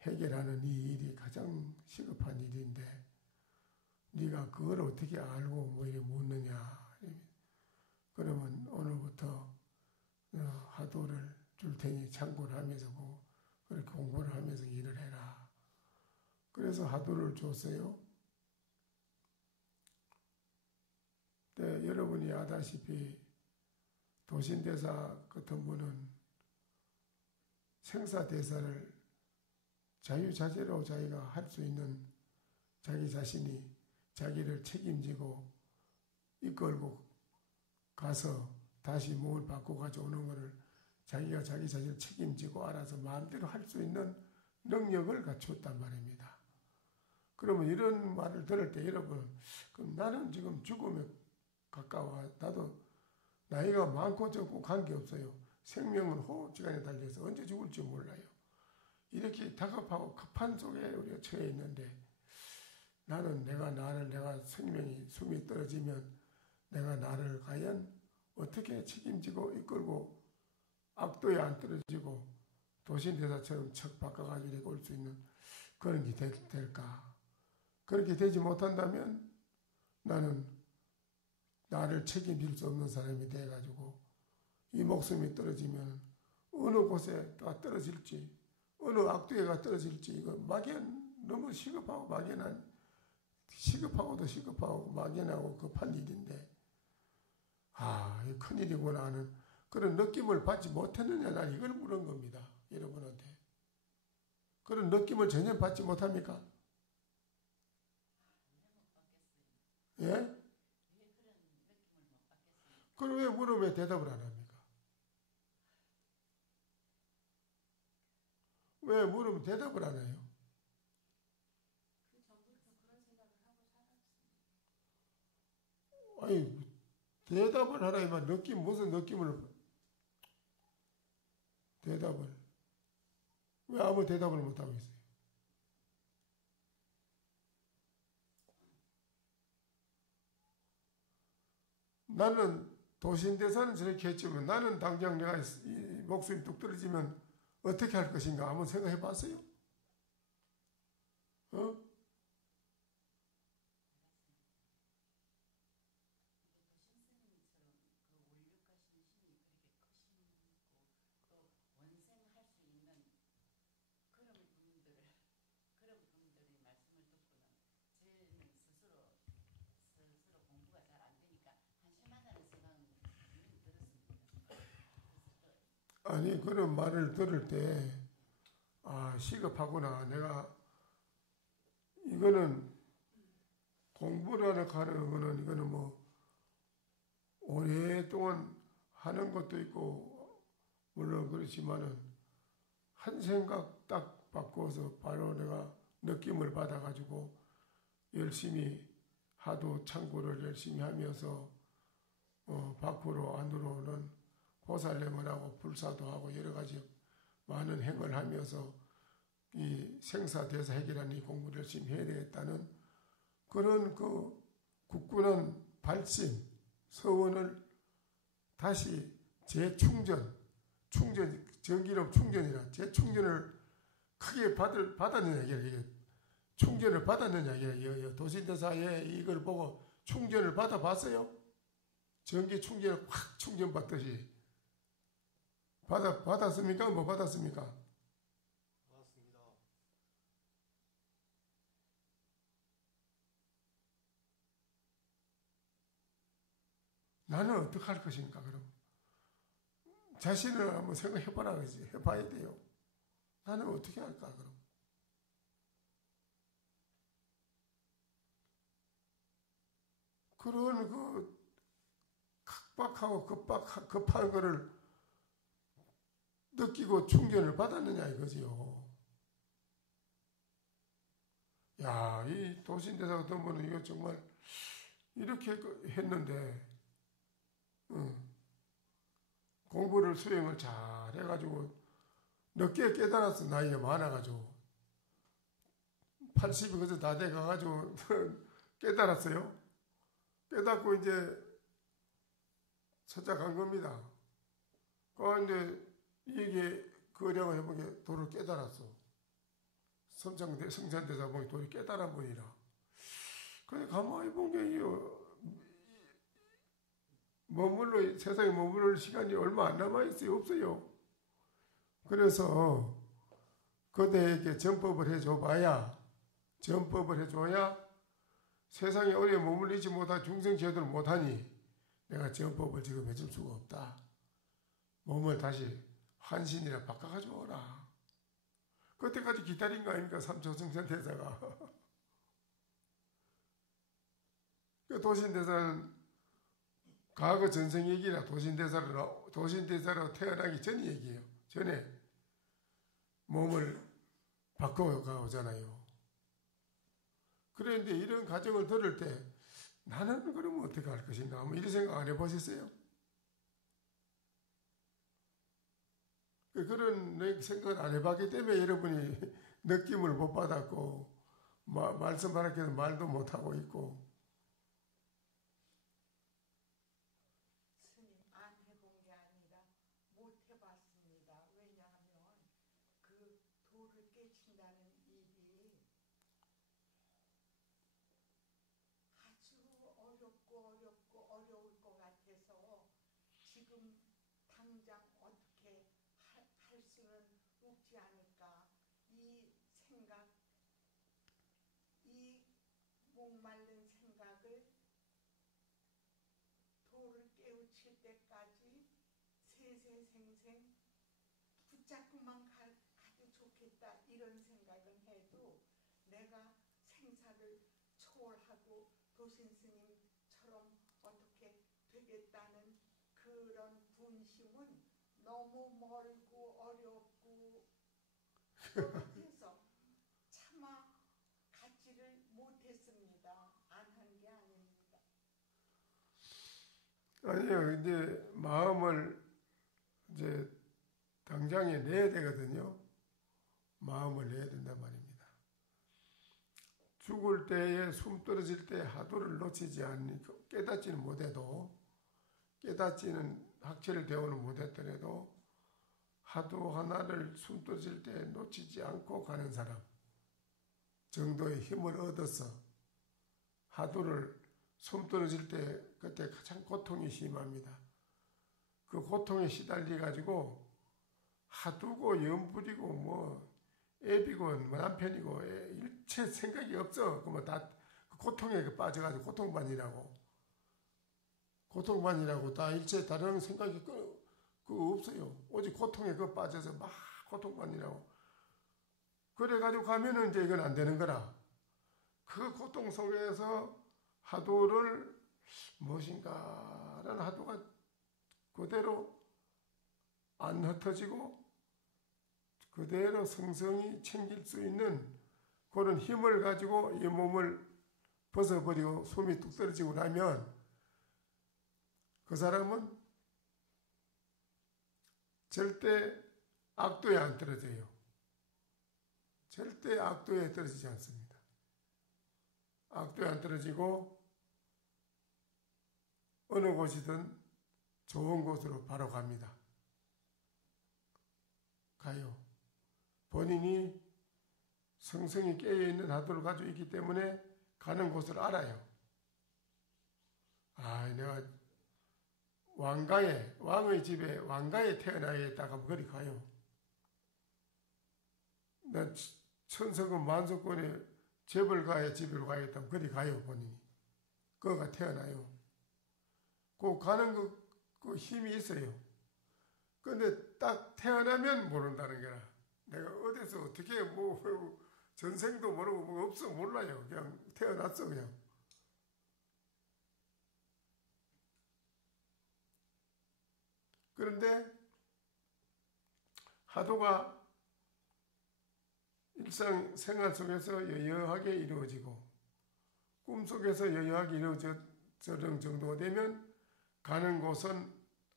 해결하는 이 일이 가장 시급한 일인데 네가 그걸 어떻게 알고 뭐 이래 묻느냐. 그러면 오늘부터 화두를 줄 테니 참고를 하면서 그렇게 공부를 하면서 일을 해라. 그래서 화두를 줬어요. 네, 여러분이 아다시피 도신대사 같은 분은 생사대사를 자유자재로 자기가 할 수 있는 자기 자신이 자기를 책임지고 이끌고 가서 다시 몸을 바꿔 가져오는 것을 자기가 자기 자신을 책임지고 알아서 마음대로 할 수 있는 능력을 갖추었단 말입니다. 그러면 이런 말을 들을 때 여러분, 그럼 나는 지금 죽음에 가까워. 나도 나이가 많고 적고 관계없어요. 생명은 호흡지간에 달려서 언제 죽을지 몰라요. 이렇게 다급하고 급한 속에 우리가 처해 있는데 나는 내가 생명이 숨이 떨어지면 내가 나를 과연 어떻게 책임지고 이끌고 악도에 안 떨어지고 도신대사처럼 척 바꿔가지고 이렇게 올 수 있는 그런 게 될까? 그렇게 되지 못한다면 나는 나를 책임질 수 없는 사람이 돼가지고 이 목숨이 떨어지면 어느 곳에 다 떨어질지 어느 악도에가 떨어질지 이거 막연 너무 시급하고 막연한 시급하고도 시급하고 막연하고 급한 일인데 이 큰일이구나 하는 그런 느낌을 받지 못했느냐 난 이걸 물은 겁니다. 여러분한테. 그런 느낌을 전혀 받지 못합니까? 예? 그럼 왜 물으면 왜 대답을 안 합니까? 왜 물으면 대답을 안 해요? 아니 대답을 하라니만 무슨 느낌을 대답을 왜 아무 대답을 못하고 있어요? 나는 도신대사는 저렇게 했지만 나는 당장 내가 이 목숨이 뚝 떨어지면 어떻게 할 것인가 한번 생각해 봤어요? 아니 그런 말을 들을 때 시급하구나. 내가 이거는 공부를 하는 거는 이거는 뭐 오랫동안 하는 것도 있고 물론 그렇지만은 한 생각 딱 바꿔서 바로 내가 느낌을 받아가지고 열심히 하도 참고를 열심히 하면서 밖으로 안으로는 보살렘을 하고 불사도 하고 여러 가지 많은 행을 하면서 이 생사대사 해결하는 이 공부를 열심히 해야 되겠다는 그런 그 굳건한 발심, 서원을 다시 재충전, 전기력 충전이라 재충전을 크게 받았느냐 이게 충전을 받았느냐 이게 도신대사에 이걸 보고 충전을 받아봤어요? 전기 충전을 확 충전받듯이 받았습니까? 뭐 받았습니까? 맞습니다. 나는 어떻게 할 것인가 그럼 자신을 한번 생각해봐라 그지 해봐야 돼요. 나는 어떻게 할까 그럼 그런 그 각박하고 급한 거를 느끼고 충전을 받았느냐 이거지요. 야, 이 도신대사 같은 분은 이거 정말 이렇게 했는데 공부를 수행을 잘 해가지고 늦게 깨달았어. 나이가 많아가지고 80이 그저 다 돼가가지고 깨달았어요. 깨닫고 이제 찾아간 겁니다. 그런데 이게 거량을 해보게 도를 깨달았어. 성찬대사 보니 도를 깨달은 분이라. 그래 가만히 보게 세상에 머무를 시간이 얼마 안 남아있어요. 없어요. 그래서 그대에게 전법을 해줘야 세상에 오래 머물리지 못한 중생제도를 못하니 내가 전법을 지금 해줄 수가 없다. 몸을 다시 환신이라 바꿔가지고 오라. 그때까지 기다린 거 아닙니까? 삼초승천대사가. 그 도신대사는 과거 전생 얘기라 도신대사로 태어나기 전 얘기예요. 전에 몸을 바꿔가오잖아요. 그런데 이런 가정을 들을 때 나는 그러면 어떻게 할 것인가? 이런 생각 안 해보셨어요? 그런 생각을 안 해봤기 때문에 여러분이 느낌을 못 받았고 말씀하라고 해서 말도 못하고 있고 스님 안 해본 게 아니라 못 해봤습니다. 왜냐하면 그 도를 깨친다는 일이 아주 어려울 것 같아서 지금 당장 어떻게 할 수는 없지 않을까 이 생각 이 목마른 생각을 도를 깨우칠 때까지 세세생생 붙잡고만 가도 좋겠다 이런 생각은 해도 내가 생사를 초월하고 도신스님처럼 어떻게 되겠다는 그런 분심은 너무 멀고 어렵고 그래서 차마 갖지를 못했습니다. 안 한 게 아닙니다. 아니요. 이제 마음을 이제 당장에 내야 되거든요. 마음을 내야 된단 말입니다. 죽을 때에 숨 떨어질 때 하도를 놓치지 않고 깨닫지는 못해도 깨닫지는 학철을 대오는 못했더라도 하도 하나를 숨 떨어질 때 놓치지 않고 가는 사람 정도의 힘을 얻어서 하도를 숨 떨어질 때 그때 가장 고통이 심합니다. 그 고통에 시달려 가지고 하두고 염불이고 애비고 남편이고 일체 생각이 없어. 그러면 다 고통에 빠져가지고 고통반이라고 다 일체 다른 생각이 없어요. 오직 고통에 빠져서 막 고통반이라고. 그래가지고 가면은 이제 이건 안 되는 거라. 그 고통 속에서 화두를 무엇인가라는 화두가 그대로 안 흩어지고 그대로 성성이 챙길 수 있는 그런 힘을 가지고 이 몸을 벗어버리고 숨이 뚝 떨어지고 나면 그 사람은 절대 악도에 안 떨어져요. 절대 악도에 떨어지지 않습니다. 악도에 안 떨어지고 어느 곳이든 좋은 곳으로 바로 갑니다. 가요. 본인이 성성이 깨어있는 화두를 가지고 있기 때문에 가는 곳을 알아요. 아, 내가 왕의 집에 왕가에 태어나야겠다가 그리 가요. 나 천석은 만석권에 재벌가의 집으로 가야겠다면 그리 가요, 본인이. 그거가 태어나요. 그 가는 그 힘이 있어요. 근데 딱 태어나면 모른다는 게라. 내가 어디서 어떻게 전생도 모르고 뭐 없어 몰라요. 그냥 태어났어 그냥. 그런데 화두가 일상생활 속에서 여여하게 이루어지고 꿈속에서 여여하게 이루어지는 정도가 되면 가는 곳은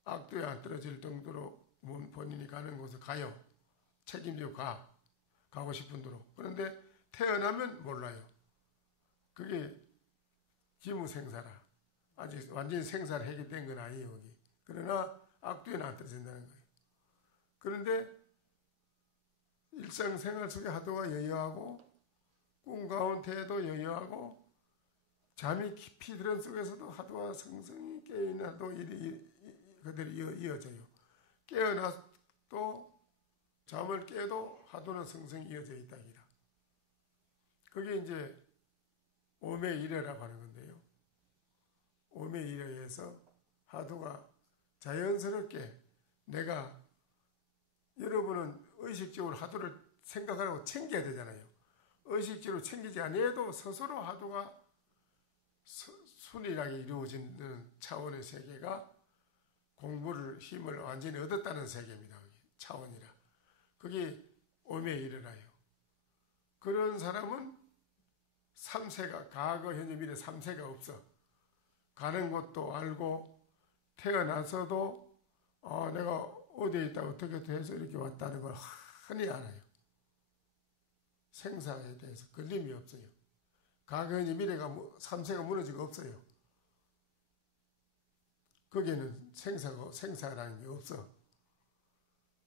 악도에 안 떨어질 정도로 본인이 가는 곳을 가요. 책임지고 가고 싶은 대로. 그런데 태어나면 몰라요. 그게 기무생사라. 아직 완전히 생사를 해결된 건 아니에요. 거기. 그러나 악도에 안 떨어진다는 거예요. 그런데 일상생활 속에 화두가 여여하고 꿈 가운데에도 여여하고 잠이 깊이 들은 속에서도 화두와 성성이 깨어있는 화두 그대로 이어져요. 깨어나도 잠을 깨도 화두는 성성이 이어져 있다. 그게 이제 오매일해라고 하는 건데요. 오매일해에서 화두가 자연스럽게 내가 여러분은 의식적으로 화두를 생각하라고 챙겨야 되잖아요. 의식적으로 챙기지 아니해도 스스로 화두가 순일하게 이루어지는 차원의 세계가 공부를 힘을 완전히 얻었다는 세계입니다. 차원이라. 그게 오매일해라요. 그런 사람은 3세가 과거, 현재, 미래 3세가 없어. 가는 것도 알고 태어나서도 내가 어디에 있다 어떻게 해서 이렇게 왔다는 걸 흔히 알아요. 생사에 대해서 걸림이 없어요. 과거, 현재, 미래가 3세가 무너지고 없어요. 거기에는 생사라는 게 없어.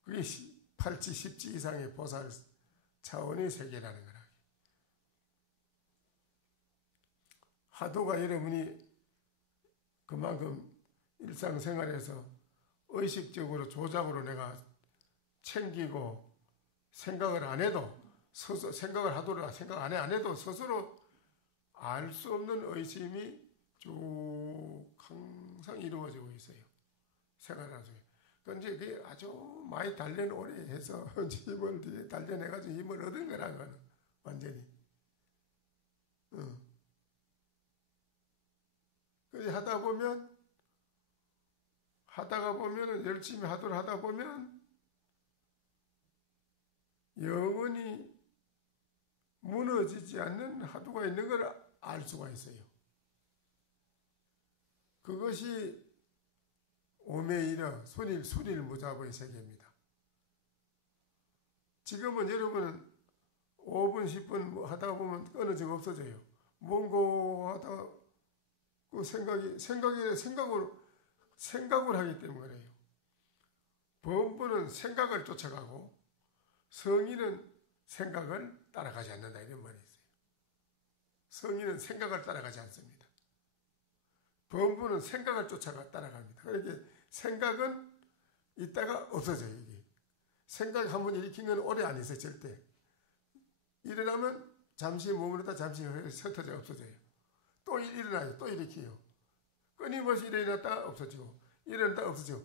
그게 8지, 10지 이상의 보살 차원의 세계라는 거라. 화두가 여러분이 그만큼 일상생활에서 의식적으로 조작으로 내가 챙기고 생각을 안 해도 생각을 하더라도 생각 안 해도 스스로 알 수 없는 의심이 쭉 항상 이루어지고 있어요. 생활하는 속에. 그런데 그게 아주 많이 단련 오래 해서 힘을 단련해가지고 힘을 얻은 거라는 거는 완전히. 그래서 하다가 보면 열심히 하도록 하다 보면 영원히 무너지지 않는 화두가 있는 걸 알 수가 있어요. 그것이 오매이러 순일무잡의 세계입니다. 지금은 여러분은 5분 10분 하다가 보면 끊어지고 없어져요. 뭔가 하다가 그 생각을 하기 때문에 그래요. 범부는 생각을 쫓아가고 성인은 생각을 따라가지 않는다 이런 말이 있어요. 성인은 생각을 따라가지 않습니다. 범부는 생각을 따라갑니다. 그러니까 생각은 있다가 없어져요. 이게. 생각 한번 일으킨 건 오래 안 있어요. 절대. 일어나면 잠시 머무르다 잠시 흩어져 없어져요. 또 일어나요. 또 일으켜요. 끊임없이 일어났다가 없어지고 일어났다가 없어지고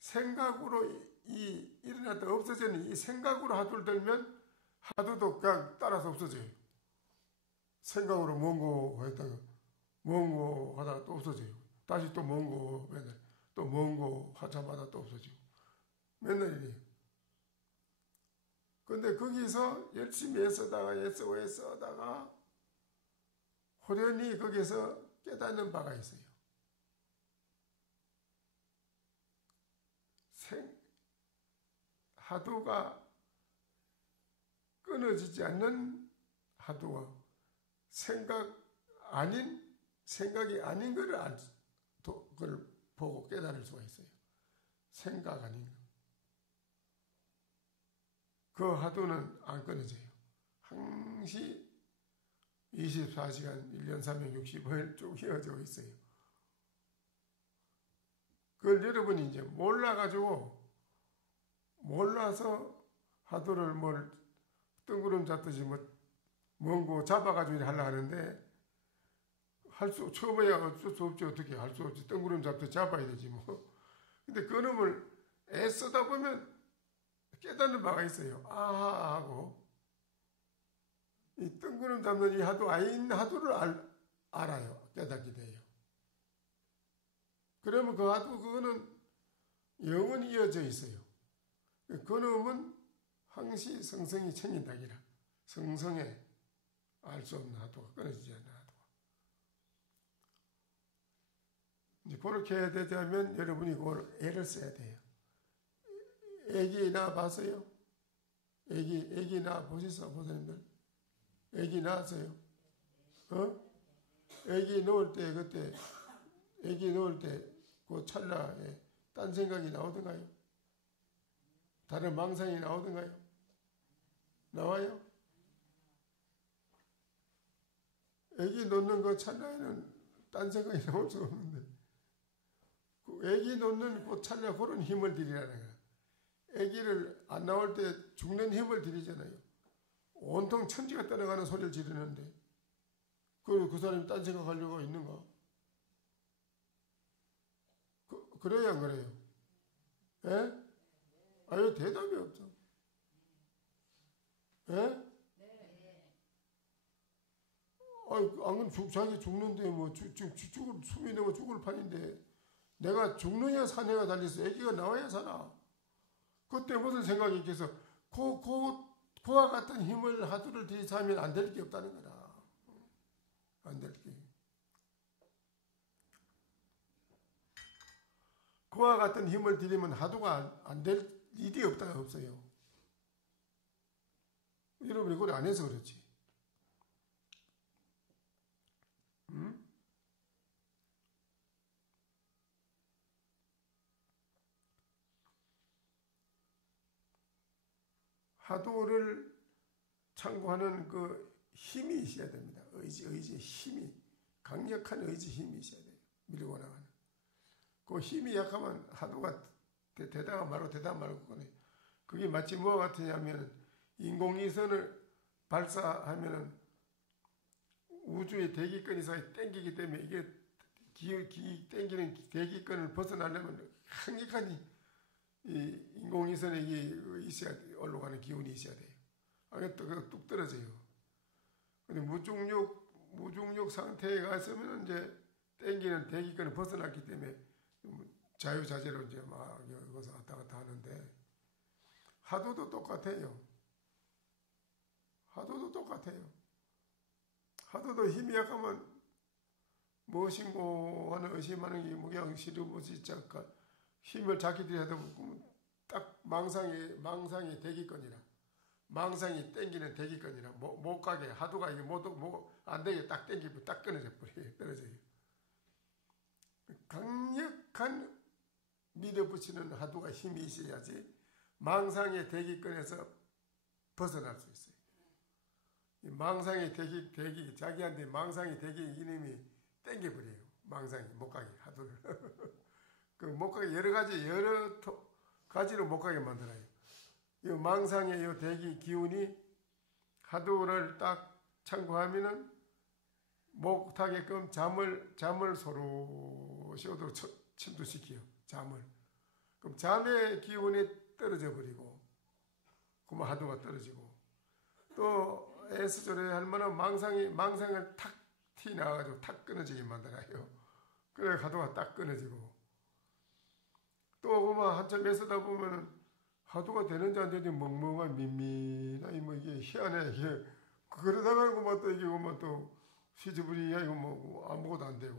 생각으로 일어났다가 없어지는 이 생각으로 화두를 들면 화두도 그냥 따라서 없어져요. 생각으로 먼거 했다가 먼거 하다가 또 없어져요. 다시 또 먼거 맨날 또 먼거 한참 하다가 또 없어지고 맨날 이래요. 근데 거기서 열심히 애쓰다가 호련히 거기서 깨닫는 바가 있어요. 하도가 끊어지지 않는 하도와 생각이 아닌 그걸 보고 깨달을 수가 있어요. 생각 아닌 거. 그 하도는 안 끊어져요. 항시 24시간 1년 365일 쭉 이어져 있어요. 그걸 여러분이 이제 몰라서 하도를 뜬구름 잡듯이 먼거 잡아가지고 하려고 하는데 처음에야 어쩔 수 없지. 어떻게 할 수 없지. 뜬구름 잡듯이 잡아야 되지 뭐. 근데 그 놈을 애쓰다 보면 깨닫는 바가 있어요. 아하 하고 이 뜬구름 잡는 이 하도 아닌 하도를 알아요. 깨닫게 돼요. 그러면 그 하도 그거는 영원히 이어져 있어요. 그 놈은 항시 성성이 챙긴다기라. 성성에 알 수 없는 하도가 끊어지지 않는 하도가. 이제 그렇게 해야 되자면 여러분이 그걸 애를 써야 돼요. 애기 낳아봤어요? 애기 낳아보셨어, 보사님들? 애기 낳았어요? 애기 놓을 때, 그 찰나에 딴 생각이 나오던가요? 다른 망상이 나오던가요? 나와요? 애기 놓는 그 찰나에는 딴 생각이 나올 수 없는데, 그 애기 놓는 그 찰나 그런 힘을 들이라는 거야. 애기를 안 나올 때 죽는 힘을 들이잖아요. 온통 천지가 떠나가는 소리를 지르는데, 그 사람이 딴 생각하려고 있는가? 그래요, 안 그래요? 예? 아유, 대답이 없죠. 예? 안 그러면 자기 죽는데 숨이 넘어 죽을 판인데 내가 죽느냐 사느냐가 달렸어. 애기가 나와야 살아. 그때 무슨 생각이 있겠어? 그와 같은 힘을 하도를 들이사면 안 될 게 없다는 거라. 안 될 게. 그와 같은 힘을 들이면 하도가 안 될 일이 없어요. 여러분이 그걸 안 해서 그렇지. 응? 하도를 창구하는 그 힘이 있어야 됩니다. 의지의 힘이, 강력한 의지 힘이 있어야 돼요. 밀고 나가는. 그 힘이 약하면 하도가 되다가 말고 그래. 그게 마치 뭐와 같으냐면 인공위성을 발사하면은 우주의 대기권 이상에 땡기기 때문에 이게 땡기는 대기권을 벗어나려면 강력한 이 인공위성에 있어야 돼. 올라가는 기운이 있어야 돼요. 아, 뚝 떨어져요. 근데 무중력 상태에 갔으면 이제 땡기는 대기권을 벗어났기 때문에 자유자재로 이제 막 여기서 왔다 갔다 하는데 하도도 똑같아요. 하도도 힘이 약하면 무엇인고 하는 의심하는 게 그냥 시루무시 작가 힘을 잡기도 해도 딱 망상이 대기권이라 망상이 땡기는 대기권이라 못 가게 하도가 이게 안 되게 딱 땡기고 딱 끊어져 버려요. 떨어져요. 강력한 밀어붙이는 하도가 힘이 있어야지 망상의 대기권에서 벗어날 수 있어요. 망상의 대기 자기한테 망상의 대기 이놈이 땡겨버려요. 망상이 못 가게 하도를 그 못 가게 여러 가지로 못 가게 만들어요. 이 망상의 이 대기 기운이 하도를 딱 참고하면은 못하게끔 잠을 서로 시어도 침투시켜요. 잠을. 그럼 잠의 기운이 떨어져 버리고 그러면 하도가 떨어지고 또 S조례 할 만한 망상을 탁 티 나가지고 탁 끊어지게 만들어요. 그래 하도가 딱 끊어지고 또 그만 한참 애쓰다 보면은 하도가 되는지 안 되는지 멍멍한 민민하니 뭐 이게 희한해. 이게 그러다가 그만 또 이게 그만 또 시즈분이야 이거 뭐 아무것도 안 되고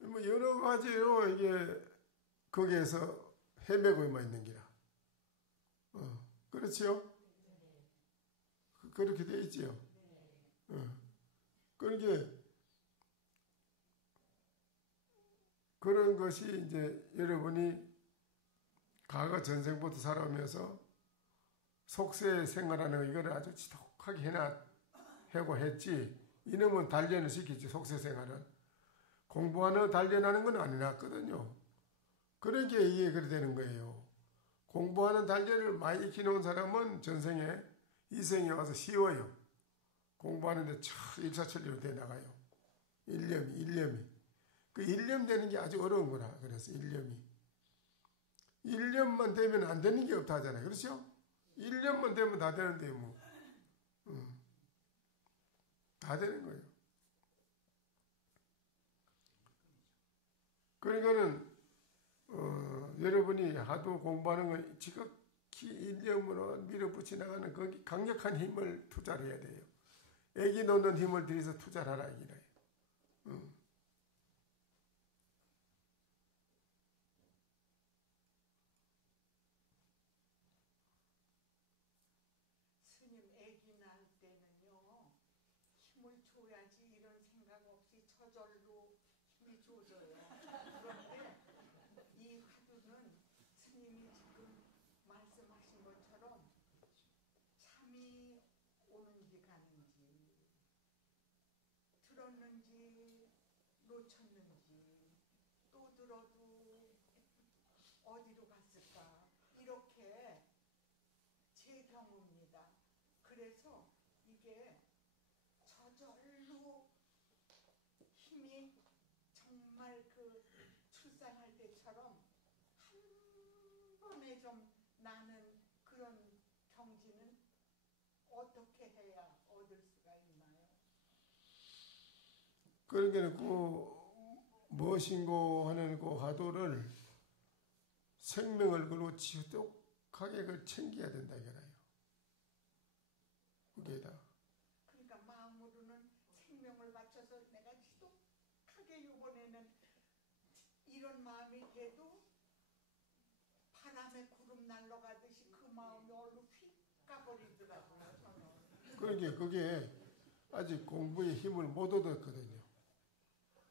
뭐 여러 가지로 이게 거기에서 헤매고만 있는 기라. 그렇지요? 그렇게 돼 있지요. 그러니까 그런 것이 이제 여러분이 과거 전생부터 살아오면서 속세 생활하는 이거를 아주 지독하게 해고 했지. 이놈은 단련을 시켰지. 속세 생활은 공부하는 단련하는 건 안 해놨거든요. 그러니까 이게 그래 되는 거예요. 공부하는 단련을 많이 익혀놓은 사람은 전생에 이생에 와서 쉬워요. 공부하는데 일사천리로 돼 나가요. 일념이. 그 일념 되는 게 아주 어려운 거라. 그래서 일념만 되면 안 되는 게 없다 하잖아요. 그렇죠? 일념만 되면 다 되는데 뭐. 다 되는 거예요. 그러니까는 여러분이 하도 공부하는 건 지극히 일념으로 밀어붙이 나가는 거기 강력한 힘을 투자를 해야 돼요. 애기 놓는 힘을 들여서 투자를 하라 이거예요. 스님 애기 낳을 때는요 힘을 줘야지 이런 생각 없이 저절로 힘이 줘져요. 그런데 이 화두는 스님이 지금 말씀하신 것처럼 참이 오는지 가는지 들었는지 놓쳤는지 또 들어도 어디로 갔을까 이렇게 제 경우입니다. 그래서 이게 저절로 힘이 정말 그 출산할 때처럼 한 번에 좀 나는 그런 경지는 어떻게 해야 얻을 수가 있나요? 그러니까 그 무엇인고 하는 그 화두를 생명을 걸고 지독하게 그 챙겨야 된다 이거예요. 그게다. 그러니까 마음으로는 생명을 바쳐서 내가 지독하게 이번에는 이런 마음이 돼도 바람에 구름 날아가듯이 그 마음이 얼른 휙 가버리더라고요. 저는. 그러니까 그게 아직 공부에 힘을 못 얻었거든요.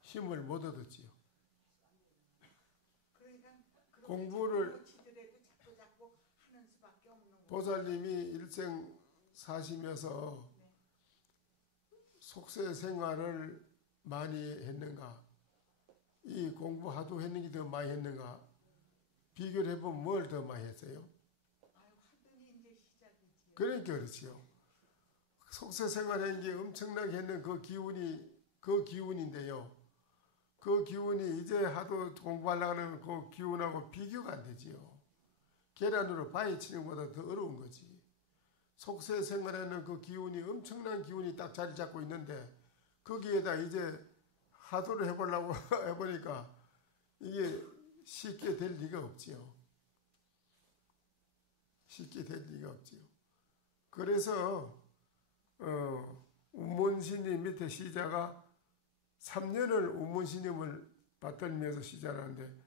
힘을 못 얻었지요. 그러니까 공부를 자꾸 하는 수밖에 없는 거예요. 보살님이 일생 사시면서 속세 생활을 많이 했는가? 이 공부 하도 했는 게 더 많이 했는가? 비교를 해보면 뭘 더 많이 했어요? 하더니 이제 시작이지. 그러니까 그렇지요. 속세 생활한 게 엄청나게 했는 그 기운인데요. 그 기운이 이제 하도 공부하려고 하는 그 기운하고 비교가 안 되지요. 계란으로 바위 치는 것보다 더 어려운 거지. 속세 생활하는 그 기운이 엄청난 기운이 딱 자리 잡고 있는데 거기에다 이제 하도를 해보려고 해보니까 이게 쉽게 될 리가 없지요. 쉽게 될 리가 없지요. 그래서 운문스님 밑에 시자가 3년을 운문스님을 받들면서 시자하는데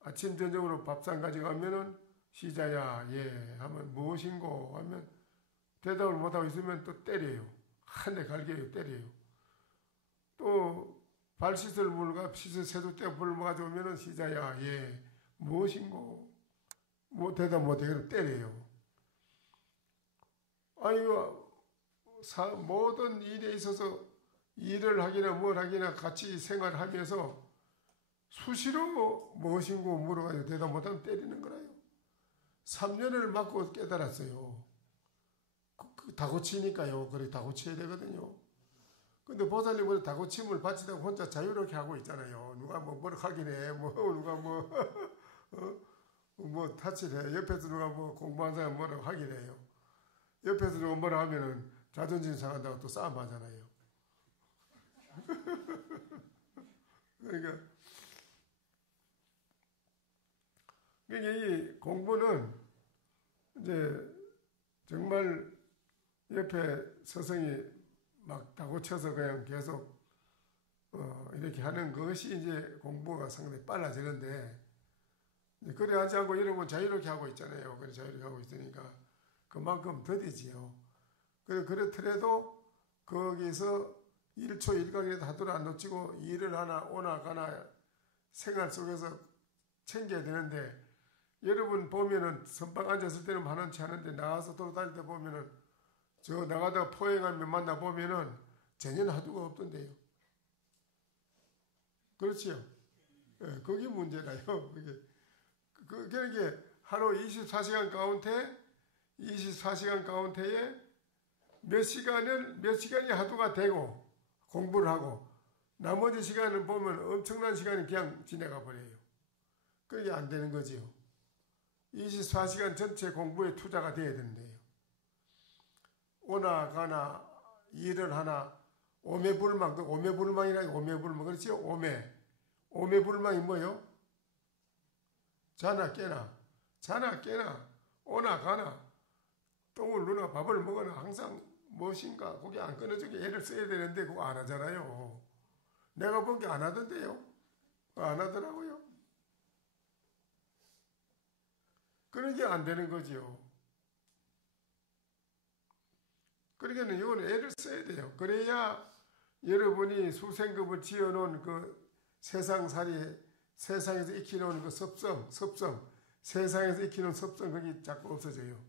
아침 저녁으로 밥상 가져가면은 시자야 예 하면 무엇인고 하면 대답을 못하고 있으면 또 때려요. 한 대 갈겨요. 때려요. 또 발 씻을 물과 씻을 세숫대 물 가져오면은 시자야 예 무엇인고 뭐 대답 못해 그럼 때려요. 아이고 모든 일에 있어서 일을 하기나 뭘 하기나 같이 생활하면서 수시로 무엇인고 물어가지고 대답 못하면 때리는 거라요. 3년을 맞고 깨달았어요. 다고치니까요. 그래 다고쳐야 되거든요. 근데 보살님은 다고침을 바치다가 혼자 자유롭게 하고 있잖아요. 누가 뭘 하긴 해. 누가 뭐 타치를 해. 옆에서 누가 뭐 공부한 사람 뭐라고 하긴 해요. 옆에서 누가 뭐라 하면은 자존심 상한다고 또 싸움하잖아요. 그러니까 이 공부는 이제 정말 옆에 스승이 막 다고쳐서 그냥 계속 이렇게 하는 것이 이제 공부가 상당히 빨라지는데, 그래 하지 않고 이러면 자유롭게 하고 있잖아요. 그래 자유롭게 하고 있으니까 그만큼 더디지요. 그렇더라도 거기서 1초 1각이라도 하도록 안 놓치고 일을 하나 오나 가나 생활 속에서 챙겨야 되는데, 여러분 보면은 선방 앉았을 때는 많은지 하는데 나가서 돌아다닐 때 보면은 저 나가다가 포행하면 만나 보면은 전혀 하두가 없던데요. 그렇지요. 예, 그게 문제라요. 그게 하루 24시간 가운데에 몇 시간이 하두가 되고 공부를 하고 나머지 시간을 보면 엄청난 시간이 그냥 지나가 버려요. 그게 안 되는 거지요. 24시간 전체 공부에 투자가 돼야 되는데요. 오나 가나 일을 하나 오매불망, 그 오매불망이라니 오매불망, 그렇지요? 오매불망이 뭐요? 자나 깨나 오나 가나 똥을 누나 밥을 먹으나 항상 무엇인가 거기 안 끊어지게 애를 써야 되는데 그거 안 하잖아요. 내가 본 게 안 하던데요. 안 하더라고요. 그런 게 안 되는 거지요. 그러니까 이건 애를 써야 돼요. 그래야 여러분이 수생급을 지어놓은 그 세상살이, 세상에서 익히놓은 그 섭성, 세상에서 익히는 섭성, 그게 자꾸 없어져요.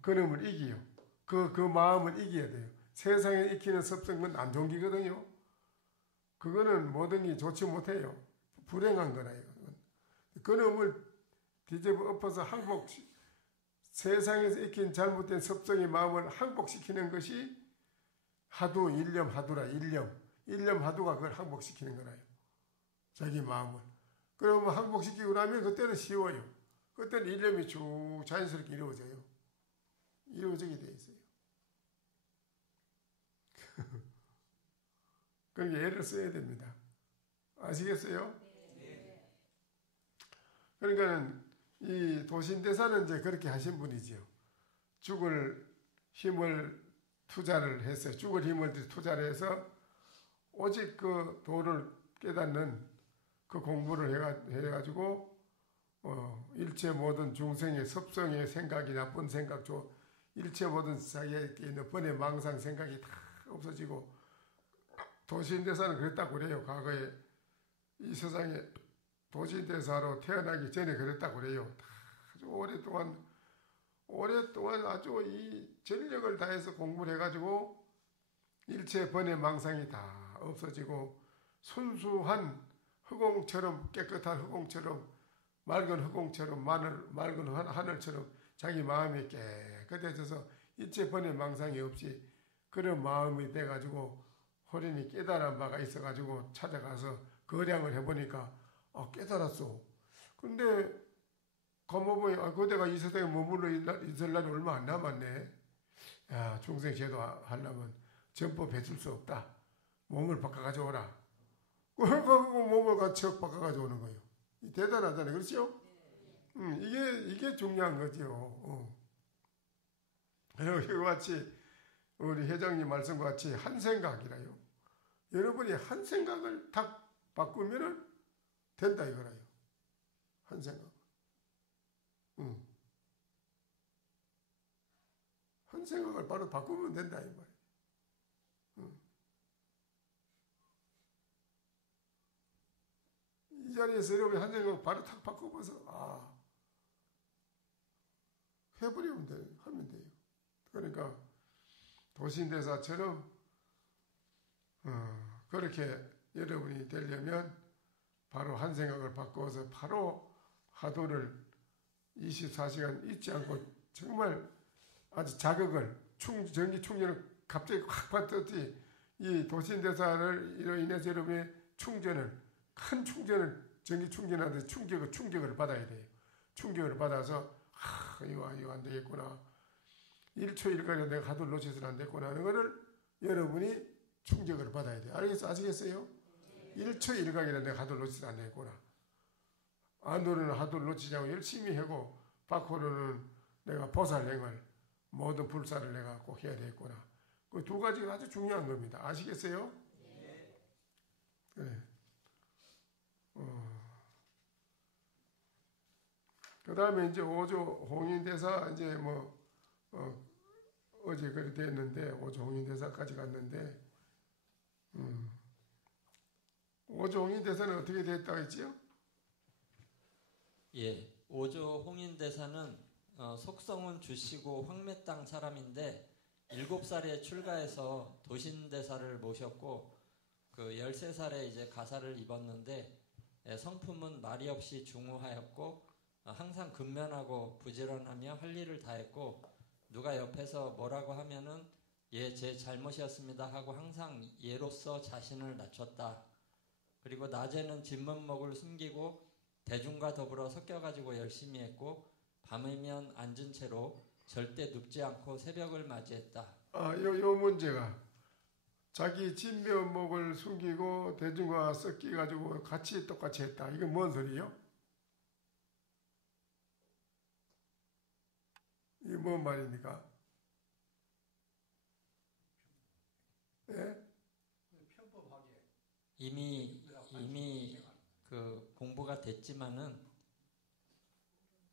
그놈을 이기요. 그 마음을 이겨야 돼요. 세상에 익히는 섭성은 안 좋은 기거든요. 그거는 뭐든지 좋지 못해요. 불행한 거라요. 그놈을 뒤집어 엎어서 세상에서 익힌 잘못된 섭성의 마음을 항복시키는 것이 하두, 일념 하두가 그걸 항복시키는 거라요. 자기 마음을. 그러면 항복시키고 나면 그때는 쉬워요. 그때는 일념이 쭉 자연스럽게 이루어지게 돼 있어요. 그러니까 애를 써야 됩니다. 아시겠어요? 네. 그러니까는 이 도신대사는 이제 그렇게 하신 분이지요. 죽을 힘을 투자를 했어요. 죽을 힘을 투자를 해서 오직 그 도를 깨닫는 그 공부를 해가지고 일체 모든 중생의 섭성의 생각이 나쁜 생각, 일체 모든 자기에게 있는 번의 망상 생각이 다 없어지고, 도신대사는 그랬다고 그래요. 과거에 이 세상에 도신대사로 태어나기 전에 그랬다고 그래요. 아주 오랫동안 아주 이 전력을 다해서 공부를 해가지고 일체 번의 망상이 다 없어지고 순수한 흑공처럼, 깨끗한 흑공처럼, 맑은 흑공처럼, 맑은 하늘처럼 자기 마음이 깨끗해져서 일체 번의 망상이 없이 그런 마음이 돼가지고 호련히 깨달은 바가 있어가지고 찾아가서 거량을 해보니까 깨달았어. 근데 가만보니 그대가 이 세상에 머물러 있을 날이 얼마 안 남았네. 야, 중생 제도 하려면 전법 해줄 수 없다. 몸을 바꿔 가져오라. 그러고 몸을 같이 바꿔 가져오는 거예요. 대단하잖아요. 그렇죠? 이게 중요한 거죠. 이거 같이 우리 회장님 말씀과 같이 한 생각이라요. 여러분이 한 생각을 딱 바꾸면은 된다 이거라요. 한 생각. 한 생각을 바로 바꾸면 된다 이 말이에요. 이 자리에서 여러분이 한 생각 바로 탁 바꿔봐서 하면 돼요. 그러니까 도신대사처럼 그렇게 여러분이 되려면 바로 한 생각을 바꿔서 바로 하도를 24시간 잊지 않고 정말 아주 자극을 전기 충전을 갑자기 확 받듯이 이 도신대사를 이로 인해서 여러분의 큰 충전을 전기 충전하듯이 충격을 받아야 돼요. 충격을 받아서 이거 안 되겠구나. 1초 1간에 내가 하도를 놓쳐서는 안 됐구나 하는 거를 여러분이 충격을 받아야 돼요. 아시겠어요? 1초 1간에 내가 하도를 놓쳐서는 안 됐구나. 안도는 하도를 놓치지 않고 열심히 하고 박호로는 내가 보살행을 모든 불사를 내가 꼭 해야 되겠구나. 그 두 가지가 아주 중요한 겁니다. 아시겠어요? 네. 그 다음에 이제 5조 홍인대사 이제 뭐 어제 그리 됐는데 5조 홍인대사까지 갔는데 5조 홍인대사는 어떻게 됐다고 했지요? 예, 5조 홍인대사는 속성은 주시고 황매 땅 사람인데 7살에 출가해서 도신대사를 모셨고 그 13살에 이제 가사를 입었는데 성품은 말이 없이 중후하였고 항상 근면하고 부지런하며 할 일을 다했고 누가 옆에서 뭐라고 하면은 예, 제 잘못이었습니다 하고 항상 예로서 자신을 낮췄다. 그리고 낮에는 진면목을 숨기고 대중과 더불어 섞여가지고 열심히 했고 밤이면 앉은 채로 절대 눕지 않고 새벽을 맞이했다. 요 문제가 자기 진면목을 숨기고 대중과 섞여가지고 같이 똑같이 했다. 이건 뭔 소리예요? 이게 뭔 말입니까? 예? 이미 그 공부가 됐지만은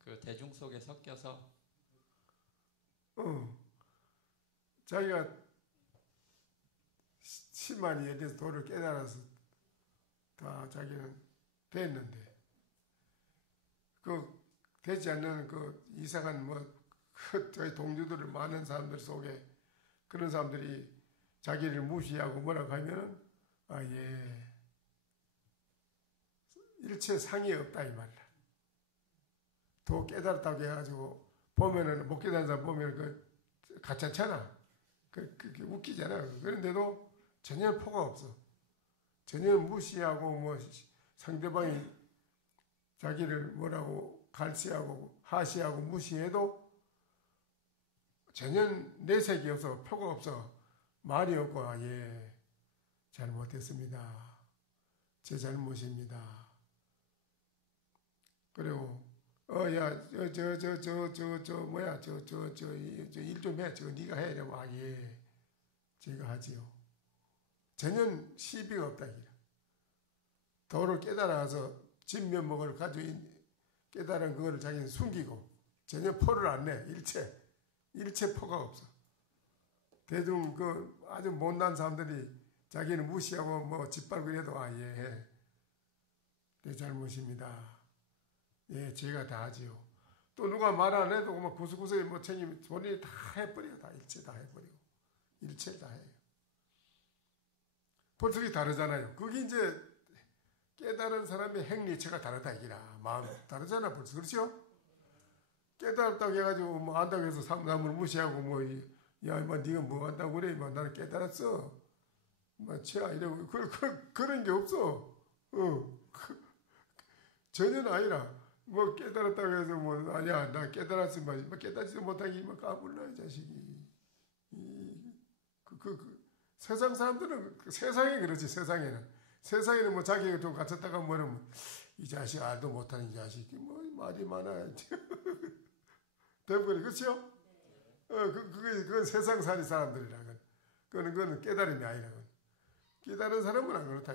그 대중 속에 섞여서 자기가 심한이에 대해서 도를 깨달아서 다 자기는 됐는데 그 되지 않는 그 이상한 저희 동료들을 많은 사람들 속에 그런 사람들이 자기를 무시하고 뭐라고 하면은 일체 상이 없다 이 말이야. 도 깨달았다고 해가지고 보면은 못 깨달은 사람 보면 그 가짜잖아. 그게 웃기잖아. 그런데도 전혀 포가 없어. 전혀 무시하고 뭐 상대방이 자기를 뭐라고 갈시하고 하시하고 무시해도 전혀 내색이 없어. 표가 없어. 말이 없고 잘못했습니다. 제 잘못입니다. 그리고 일 좀 해. 네가 해. 이러면 제가 하지요. 전혀 시비가 없다. 도를 깨달아서 진면목을 가지고 깨달은 그거를 자기는 숨기고 전혀 포를 안 내. 일체 포가 없어. 대중 아주 못난 사람들이 자기는 무시하고 뭐 짓밟고 해도 내 잘못입니다. 예, 제가 다 하지요. 또 누가 말 안 해도 막 구석구석에 뭐 책임 본인이 다 해버려. 다 일체 다 해버리고 일체 다 해요. 본성이 다르잖아요. 그게 이제 깨달은 사람의 행리체가 다르다 이기라. 마음 다르잖아 벌써. 그렇죠? 깨달았다고 해가지고 뭐 안다고 해서 남을 무시하고 네가 뭐 한다고 그래? 나는 깨달았어. 이러고 그런 게 없어. 전혀 아니라 깨달았다고 해서 아니야 나 깨달았으면 깨닫지도 못하기 까불라 이 자식이. 세상 사람들은 세상에 그렇지. 세상에는 뭐 자기가 좀 갇혔다가 뭐는 이 자식 알도 못하는 이 자식이 말이 많아. 대부분 그렇죠? 그건 세상살이 사람들이라. 그건 깨달음이 아니라. 깨달은 사람은 안 그렇다.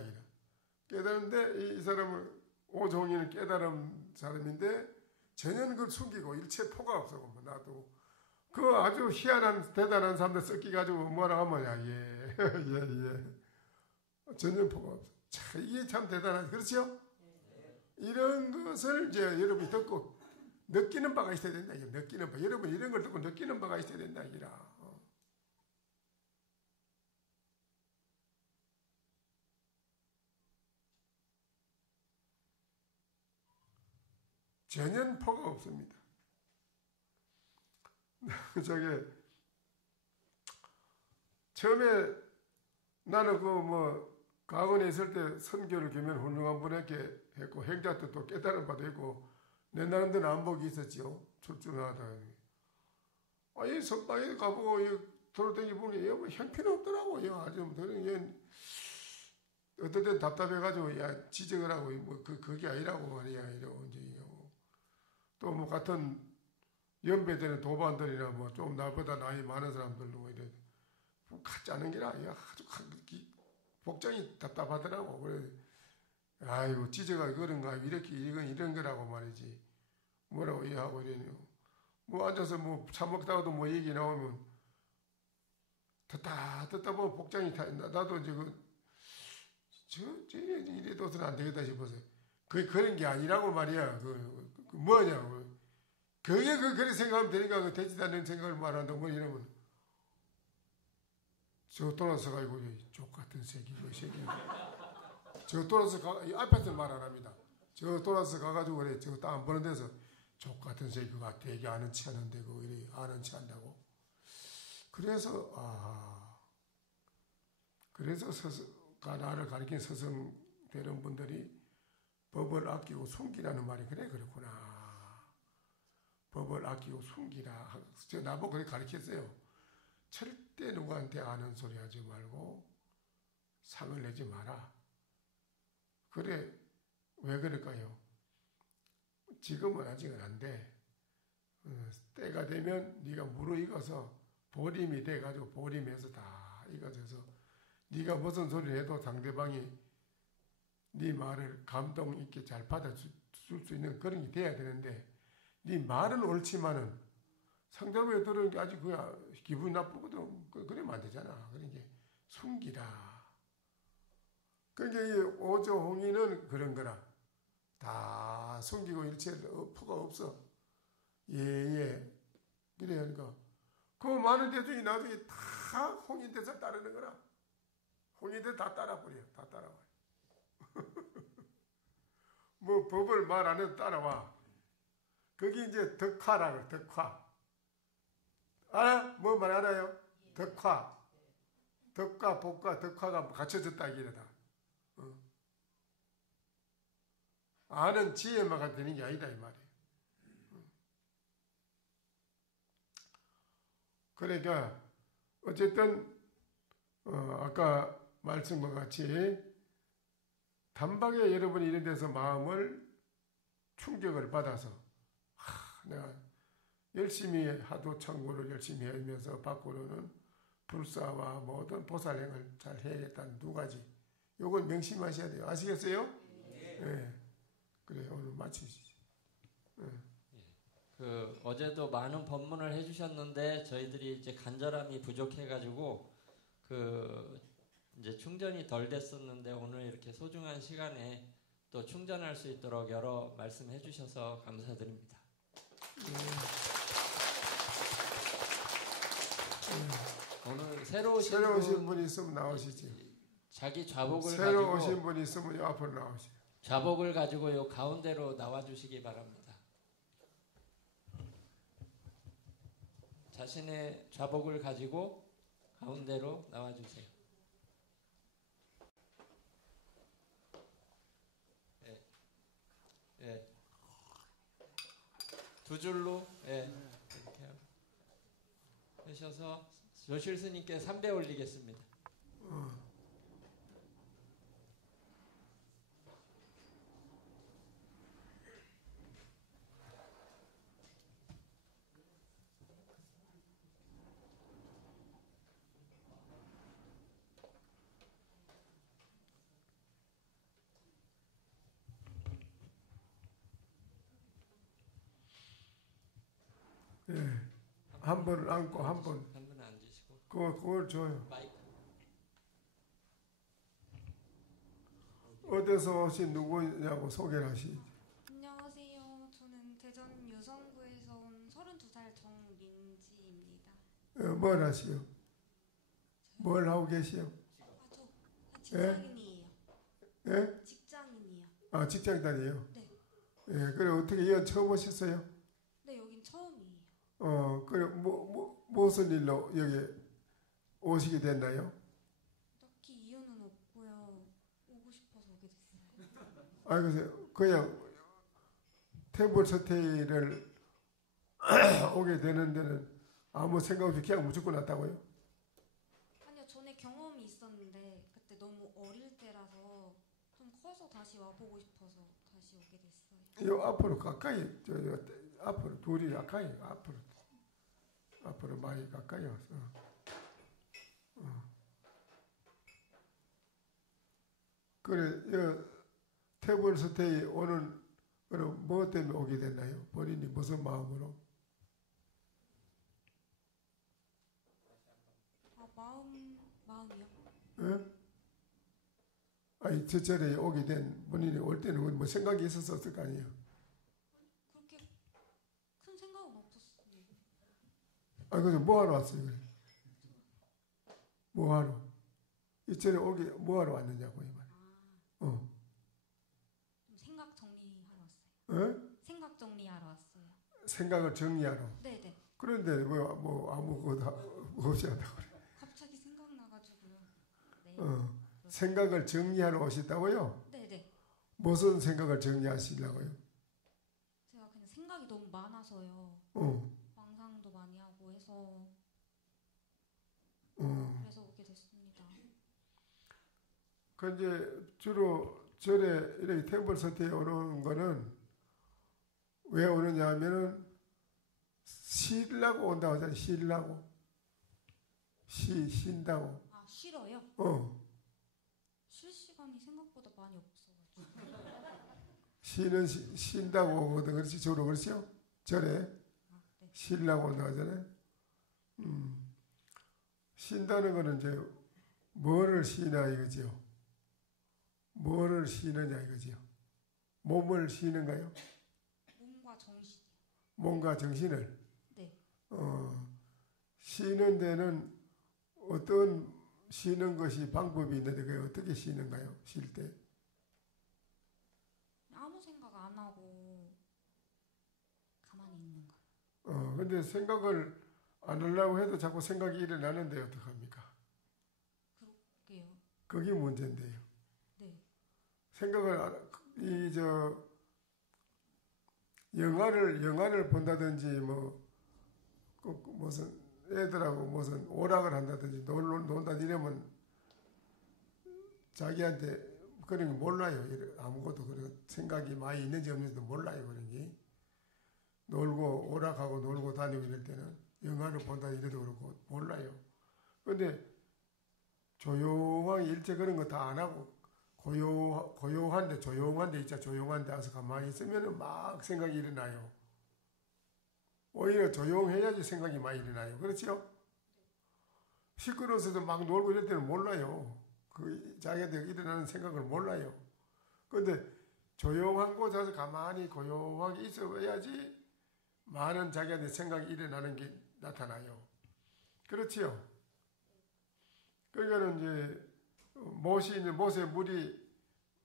깨달은데 이 사람은 오종이는 깨달은 사람인데 전혀 그걸 숨기고 일체 포가 없어. 나도 그 아주 희한한 대단한 사람들 섞여가지고 뭐라 하면 전혀 포가 없어. 참 이게 참 대단하지. 그렇죠? 이런 것을 이제 여러분이 듣고 느끼는 바가 있어야 된다. 느끼는 바. 여러분 이런 걸 듣고 느끼는 바가 있어야 된다. 전혀 포가 없습니다. 처음에 나는 가건에 있을 때 선교를 겸연 훌륭한 분에게 했고 행자 때 또 깨달은 바도 했고 내 나름대로 안목이 있었지요. 출중하다. 이 선방에 가보고 이 돌아다니 보니 뭐 형편없더라고. 아주 그런 어떨 땐 답답해가지고 야 지적을 하고 뭐 그게 아니라고 말이야. 이러고 이제 또 뭐 같은 연배되는 도반들이나 뭐 좀 나보다 나이 많은 사람들도 뭐 이래 같지 않은 게라 아주 복장이 답답하더라고. 그래 아이고 지적하기 그런가 이렇게 이런 거라고 말이지. 뭐라고 이해하고 이러냐. 뭐 앉아서 뭐 차 먹다가도 뭐 얘기 나오면 듣다 보면 복장이 다 나도 이제 이래도서는 안 되겠다 싶어서 그런 게 아니라고 말이야. 뭐냐고. 그게 그렇게 생각하면 되니까 그 되지도 않는 생각을 말한다고 뭐 이러면 저 돌아서 가지고 족 같은 새끼 그 새끼 저 돌아서 이 앞에서 말 안 합니다. 저 돌아서 가가지고 그래 저 딱 안 보는 데서 족 같은 새끼가 되게 아는 체 하는데 그거 이래 아는 체 한다고. 그래서 나를 가리킨 스승 되는 분들이 법을 아끼고 숨기라는 말이 그렇구나. 법을 아끼고 숨기라. 저 나보고 그렇게 가르쳤어요. 절대 누구한테 아는 소리 하지 말고 상을 내지 마라. 그래 왜 그럴까요? 지금은 아직은 안 돼. 때가 되면 네가 무르익어서 보림이 돼가지고 보림에서 다 익어져서 네가 무슨 소리를 해도 상대방이 네 말을 감동 있게 잘 받아줄 수 있는 그런 게 돼야 되는데 네 말은 옳지만은 상대방이 들은 게 아직 그야 기분이 나쁘거든. 그러면 안 되잖아. 그러니까 숨기라. 그러니까 오조홍이는 그런 거라. 다 숨기고 일체 퍼가 없어. 예. 그러니까 그 많은 대중이 나중에 다 홍인대사 따르는 거라. 홍인대 다 따라버려. 다 따라와. 뭐 법을 말 안 해도 따라와. 그게 이제 덕화라고 덕화. 알아? 뭐 말 알아요? 덕화. 덕과 복과 덕화가 갖춰졌다 이게다. 아는 지혜만 되는 게 아니다 이 말이에요. 그러니까 어쨌든 아까 말씀과 같이 단박에 여러분이 이런 데서 마음을 충격을 받아서 내가 열심히 하도 청구를 열심히 하면서 밖으로는 불사와 모든 보살행을 잘 해야겠다는 두 가지. 요건 명심하셔야 돼요. 아시겠어요? 네. 그래 오늘 마치시죠. 어제도 많은 법문을 해주셨는데 저희들이 이제 간절함이 부족해가지고 이제 충전이 덜 됐었는데 오늘 이렇게 소중한 시간에 또 충전할 수 있도록 여러 말씀해 주셔서 감사드립니다. 오늘 새로 오신 분이 있으면 나오시지. 자기 좌복을 새로 오신 분이 있으면 앞으로 나오시죠. 좌복을 가지고 요 가운데로 나와 주시기 바랍니다. 자신의 좌복을 가지고 가운데로 나와 주세요. 예. 두 줄로 이렇게 하셔서 조실 스님께 3배 올리겠습니다. 한 번을 안고 한 번. 한 분 앉으시고. 그걸 줘요. 마이크. 어디서 오신 누구냐고 소개를 하시죠. 안녕하세요. 저는 대전 유성구에서 온 32살 정민지입니다. 뭘 하시요? 뭘 하고 계시요? 저 직장인이에요. 예? 직장인이요. 아, 직장 다니요? 네. 예, 그래 어떻게 이건 처음 오셨어요? 네, 여긴 처음이에요. 그래 무슨 일로 여기 오시게 됐나요? 딱히 이유는 없고요. 오고 싶어서 오게 됐어요. 아, 글쎄 그냥 템플 스테이를 오게 되는 데는 아무 생각 없이 그냥 무조건 왔다고요? 아니요, 전에 경험이 있었는데 그때 너무 어릴 때라서 좀 커서 다시 와보고 싶어서 다시 오게 됐어요. 요 앞으로 가까이 앞으로 둘이 가까이 앞으로 많이 가까이 왔어. 그래 테이블 스테이 오는 그럼 뭐 때문에 오게 됐나요? 본인이 무슨 마음으로? 마음이요? 예? 아니 저 절에 오게 된 본인이 올 때는 뭐 생각이 있었을 거 아니에요? 그렇게 큰 생각은 없었어요. 아 그래서 뭐 하러 왔어요? 그래? 뭐 하러? 이 절에 오게 뭐 하러 왔느냐고 이 말. 좀 생각 정리하러 왔어요. 어? 생각 정리하러 왔어요. 생각을 정리하러. 네네. 그런데 뭐 아무것도 없이 한다고 그래. 갑자기 생각나가지고요. 네. 생각을 정리하러 오셨다고요? 네네. 무슨 생각을 정리하시려고요? 제가 그냥 생각이 너무 많아서요. 망상도 많이 하고 해서 그래서 오게 됐습니다. 그 이제 주로 절에 이렇게 템플 서태에 오는 거는 왜 오느냐 하면은 쉬려고 온다고 하잖아요. 쉬려고. 쉰다고. 아, 싫어요? 쉴 시간이 생각보다 많이 없어가지고. 쉰다고 오거든. 그렇지? 주로 그렇죠? 절에 네. 쉬려고 온다고 하잖아요. 쉰다는 거는 이제 뭐를 쉬나 이거지요. 뭐를 쉬느냐 이거지요. 몸을 쉬는가요? 몸과 정신. 몸과 정신을. 네. 쉬는 데는 어떤 쉬는 것이 방법이 있는데 그게 어떻게 쉬는가요? 쉴 때? 아무 생각 안 하고 가만히 있는 거. 근데 생각을 안 하려고 해도 자꾸 생각이 일어나는데 어떡합니까? 그럴게요. 그게 문제인데요. 네. 생각을 영화를 본다든지 무슨 애들하고 무슨 오락을 한다든지 논다든지 이러면 자기한테 그런 게 몰라요. 아무것도 그런 생각이 많이 있는지 없는지도 몰라요. 그런 게. 놀고 오락하고 놀고 다니고 이럴 때는 영화를 본다 이래도 그렇고 몰라요. 그런데 조용하게 일체 그런 거 다 안 하고 조용한데 조용한데 와서 가만히 있으면 막 생각이 일어나요. 오히려 조용해야지 생각이 많이 일어나요. 그렇죠? 시끄러워서도 막 놀고 이럴 때는 몰라요. 자기한테 일어나는 생각을 몰라요. 그런데 조용한 곳에 가서 가만히 고요하게 있어야지 많은 자기한테 생각이 일어나는 게 나타나요. 그렇지요? 그러니까는 이제 못에 물이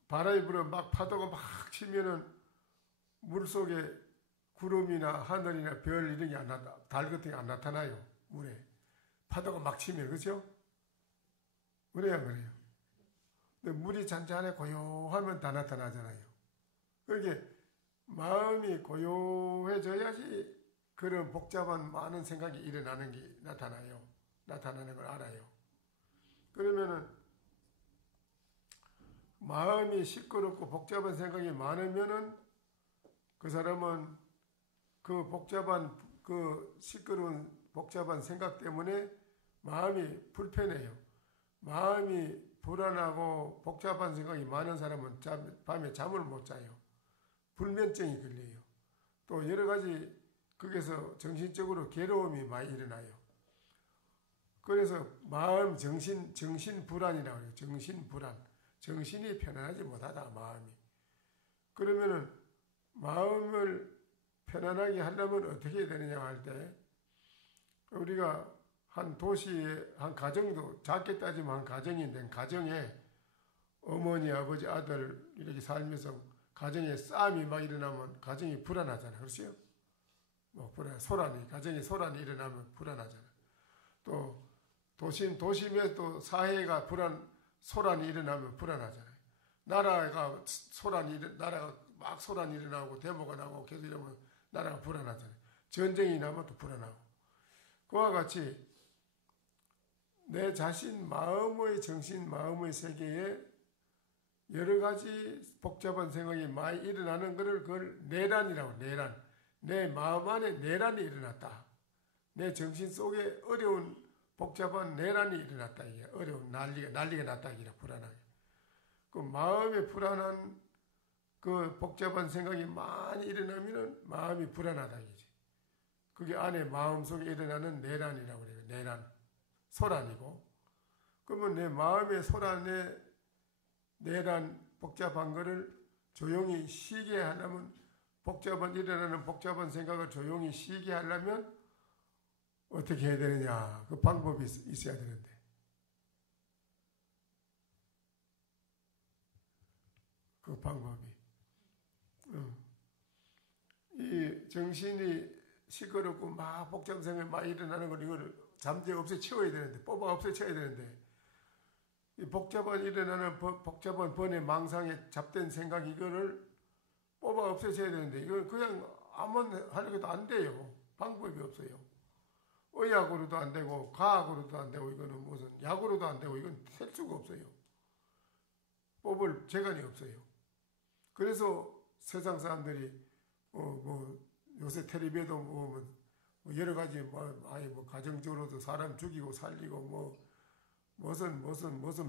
바람이 불어 막 파도가 막 치면은 물 속에 구름이나 하늘이나 별 이런 게 달 같은 게 안 나타나요. 물에. 파도가 막 치면, 그렇죠? 그래야 그래요. 근데 물이 잔잔해 고요하면 다 나타나잖아요. 그렇게 마음이 고요해져야지 그런 복잡한 많은 생각이 일어나는 게 나타나는 걸 알아요. 그러면은 마음이 시끄럽고 복잡한 생각이 많으면은 그 사람은 그 시끄러운 복잡한 생각 때문에 마음이 불편해요. 마음이 불안하고 복잡한 생각이 많은 사람은 밤에 잠을 못 자요. 불면증이 걸려요. 또 여러 가지 거기서 정신적으로 괴로움이 많이 일어나요. 그래서 마음 정신 불안이라고 해요. 정신 불안. 정신이 편안하지 못하다 마음이. 그러면은 마음을 편안하게 하려면 어떻게 해야 되느냐 할 때 우리가 한 도시에 한 가정도 작게 따지면 한 가정인데 가정에 어머니 아버지 아들 이렇게 살면서 가정에 싸움이 막 일어나면 가정이 불안하잖아요. 그렇죠? 가정에 소란이 일어나면 불안하잖아요. 또 도심에 또 사회가 소란이 일어나면 불안하잖아요. 나라가 막 소란이 일어나고 데모가 나고 계속 이러면 나라가 불안하잖아요. 전쟁이 나면 또 불안하고. 그와 같이 내 자신 마음의 정신 마음의 세계에 여러 가지 복잡한 생각이 많이 일어나는 것을 그걸 내란이라고. 내란. 내 마음 안에 내란이 일어났다. 내 정신 속에 어려운 복잡한 내란이 일어났다. 이게 어려운 난리가 났다. 이게 불안하게. 그 마음에 불안한 그 복잡한 생각이 많이 일어나면은 마음이 불안하다 이지. 그게 안에 마음 속에 일어나는 내란이라고 그래요. 내란, 소란이고. 그러면 내 마음의 소란에 내란 복잡한 거를 조용히 쉬게 하려면 일어나는 복잡한 생각을 조용히 쉬게 하려면 어떻게 해야 되느냐. 그 방법이 있어야 되는데. 그 방법이. 이 정신이 시끄럽고 막 복잡한 생각이 막 일어나는 걸 이거를 잠재 없애쳐야 되는데, 뽑아 없애쳐야 되는데, 이 일어나는 복잡한 번의 망상에 잡된 생각 이거를 뽑아 없애쳐야 되는데, 이걸 그냥 아무나 하려고 안 돼요. 방법이 없어요. 의학으로도 안 되고, 과학으로도 안 되고, 이거는 무슨 약으로도 안 되고, 이건 될 수가 없어요. 뽑을 재간이 없어요. 그래서 세상 사람들이 요새 텔레비에도 보면 여러 가지 가정적으로도 사람 죽이고 살리고 무슨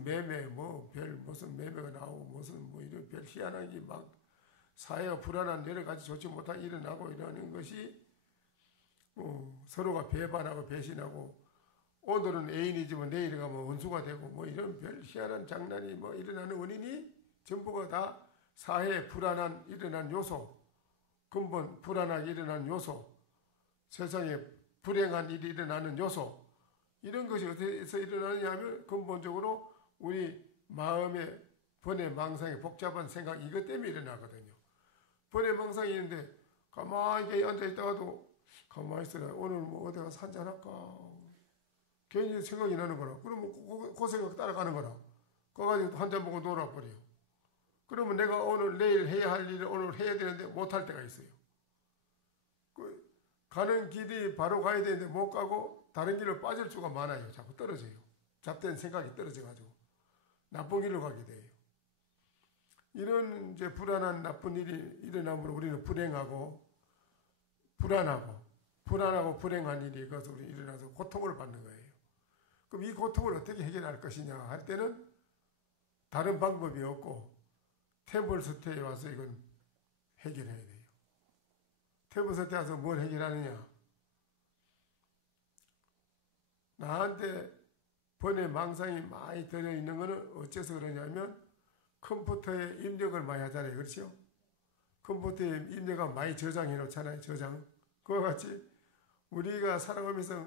매매 무슨 매매가 나오고 무슨 이런 별 희한한 게 막 사회가 불안한 여러 가지 좋지 못한 일이 일어나고 이러는 것이 서로가 배반하고 배신하고 오늘은 애인이지만 내일 가면 원수가 되고 이런 별 희한한 장난이 일어나는 원인이 전부가 다 사회에 불안한 일어난 요소, 근본 불안하게 일어나는 요소, 세상에 불행한 일이 일어나는 요소, 이런 것이 어디서 일어나느냐 하면 근본적으로 우리 마음의 번뇌 망상의 복잡한 생각 이것 때문에 일어나거든요. 번뇌 망상이 있는데 가만히 앉아있다가도 가만히 있어라. 오늘 어디 가서 한잔할까? 괜히 생각이 나는 거라. 그러면 그 생각 따라가는 거라. 그거 가지고 한잔 먹고 놀아버려. 그러면 내가 내일 해야 할 일을 오늘 해야 되는데 못할 때가 있어요. 가는 길이 바로 가야 되는데 못 가고 다른 길로 빠질 수가 많아요. 자꾸 떨어져요. 잡된 생각이 떨어져가지고 나쁜 길로 가게 돼요. 이런 이제 불안한 나쁜 일이 일어나므로 우리는 불행하고 불안하고 불행한 일이 그것으로 일어나서 고통을 받는 거예요. 그럼 이 고통을 어떻게 해결할 것이냐 할 때는 다른 방법이 없고 템플스테이에 와서 이건 해결해야 돼요. 템플스테이에 와서 뭘 해결하느냐? 나한테 번뇌 망상이 많이 들어있는 거는 어째서 그러냐면 컴퓨터에 입력을 많이 하잖아요. 그렇죠? 컴퓨터에 입력을 많이 저장해 놓잖아요. 저장. 그와 같이 우리가 살아가면서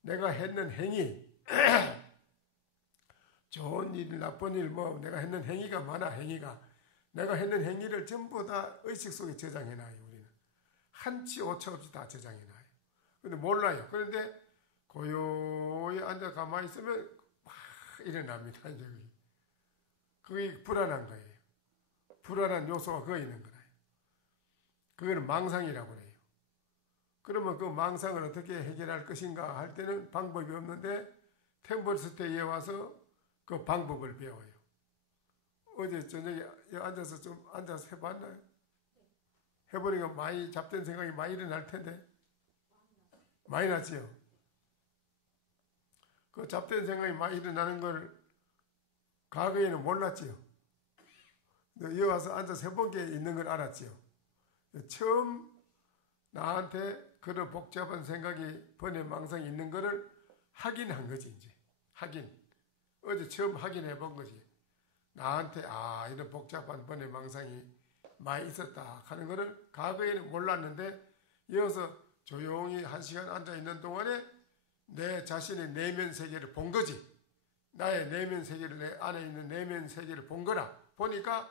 내가 했는 행위 좋은 일, 나쁜 일, 내가 했는 행위가 많아. 내가 했는 행위를 전부 다 의식 속에 저장해놔요. 우리는 한치 오차 없이 다 저장해놔요. 근데 몰라요. 그런데 고요히 앉아 가만히 있으면 막 일어납니다. 이제 그게 불안한 거예요. 불안한 요소가 그거 있는 거예요. 그거는 망상이라고 해요. 그러면 그 망상을 어떻게 해결할 것인가 할 때는 방법이 없는데 템플스테이에 와서 그 방법을 배워요. 어제 저녁에 앉아서 해봤나요? 해보니까 많이 잡된 생각이 많이 일어날 텐데 많이 났지요. 그 잡된 생각이 많이 일어나는 걸 과거에는 몰랐지요. 여기 와서 앉아서 해본 게 있는 걸 알았지요. 처음 나한테 그런 복잡한 생각이 번뇌 망상이 있는 거를 확인한 거지. 이제 어제 처음 확인해 본 거지. 나한테 이런 복잡한 번뇌 망상이 많이 있었다 하는 거를 과거에는 몰랐는데 이어서 조용히 1시간 앉아있는 동안에 내 자신의 내면 세계를 본 거지. 나의 내면 세계를 내 안에 있는 내면 세계를 본 거라. 보니까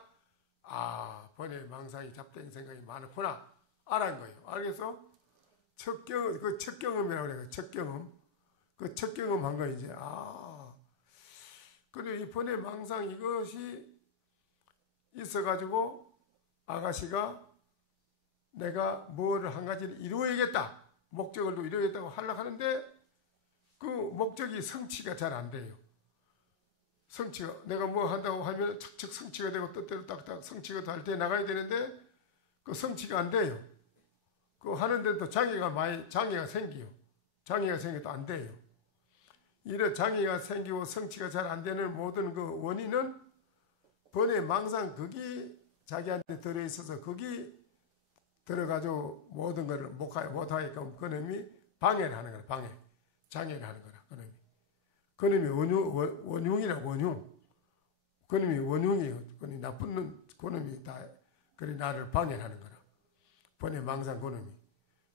번뇌 망상이 잡된 생각이 많구나 알은 거예요. 알겠어? 첫 경험이라고 그래요. 첫 경험. 그 첫 경험한 거 이제 그리고 이 번뇌 망상 이것이 있어가지고 아가씨가 내가 뭐를 한 가지를 이루어야겠다. 목적을 이루어야겠다고 하려고 하는데 그 목적이 성취가 잘 안 돼요. 성취가 내가 뭐 한다고 하면 척척 성취가 되고 뜻대로 딱딱 성취가 될 때 나가야 되는데 그 성취가 안 돼요. 그 하는데 또 장애가 생겨요. 장애가 생겨도 안 돼요. 이런 장애가 생기고 성취가 잘 안 되는 모든 그 원인은 번외 망상 거기 자기한테 들어있어서 거기 들어가지고 모든 것을 못하게끔 그놈이 방해를 하는 거라. 방해. 장애를 하는 거라. 그놈이 원흉이라 원흉. 그놈이 원흉이에요. 그놈이 나쁜 그놈이 다 그래 나를 방해를 하는 거라. 번외 망상 그놈이.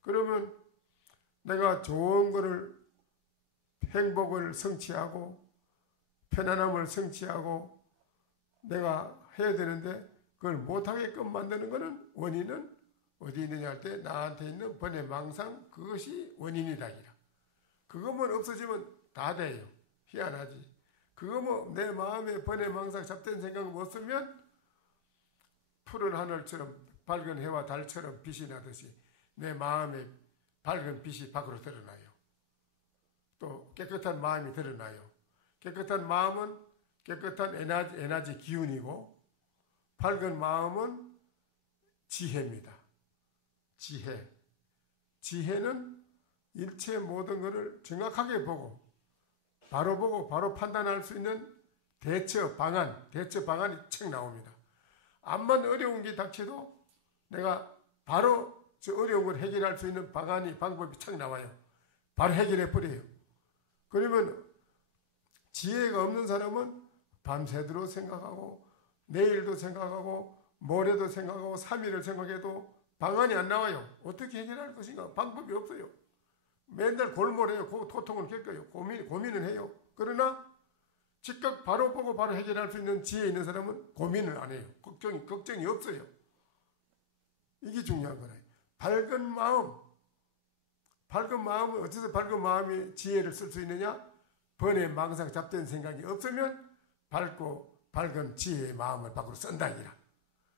그러면 내가 좋은 거를 행복을 성취하고 편안함을 성취하고 내가 해야 되는데 그걸 못하게끔 만드는 것은 원인은 어디 있느냐 할 때 나한테 있는 번외 망상 그것이 원인이다. 그것만 없어지면 다 돼요. 희한하지. 그거 뭐 내 마음에 번외 망상 잡된 생각을 못 쓰면 푸른 하늘처럼 밝은 해와 달처럼 빛이 나듯이 내 마음에 밝은 빛이 밖으로 드러나요. 또 깨끗한 마음이 드러나요. 깨끗한 마음은 깨끗한 에너지 기운이고 밝은 마음은 지혜입니다. 지혜는 일체 모든 것을 정확하게 보고 바로 판단할 수 있는 대처 방안이 책 나옵니다. 암만 어려운 게 닥쳐도 내가 바로 저 어려운 걸 해결할 수 있는 방법이 책 나와요. 바로 해결해 버려요. 그러면 지혜가 없는 사람은 밤새도록 생각하고 내일도 생각하고 모레도 생각하고 3일을 생각해도 방안이 안 나와요. 어떻게 해결할 것인가? 방법이 없어요. 맨날 골몰해요. 고통을 겪어요. 고민을 해요. 그러나 즉각 바로 보고 바로 해결할 수 있는 지혜 있는 사람은 고민을 안 해요. 걱정이 없어요. 이게 중요한 거예요. 밝은 마음은 어째서 밝은 마음이 지혜를 쓸 수 있느냐? 번외 망상 잡된 생각이 없으면 밝은 지혜의 마음을 밖으로 쓴다 이라.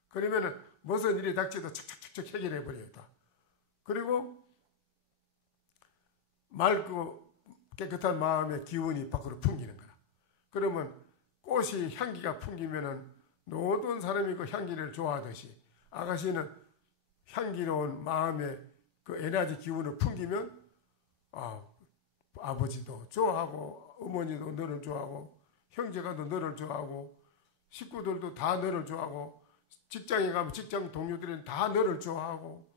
그러면은 무슨 일이 닥쳐도 척척척 해결해 버려요. 다. 그리고 맑고 깨끗한 마음의 기운이 밖으로 풍기는 거라. 그러면 꽃이 향기가 풍기면은 모든 사람이 그 향기를 좋아하듯이 아가씨는 향기로운 마음의 그 에너지 기운을 풍기면 아버지도 좋아하고 어머니도 너를 좋아하고 형제가 너를 좋아하고 식구들도 다 너를 좋아하고 직장에 가면 직장 동료들은 다 너를 좋아하고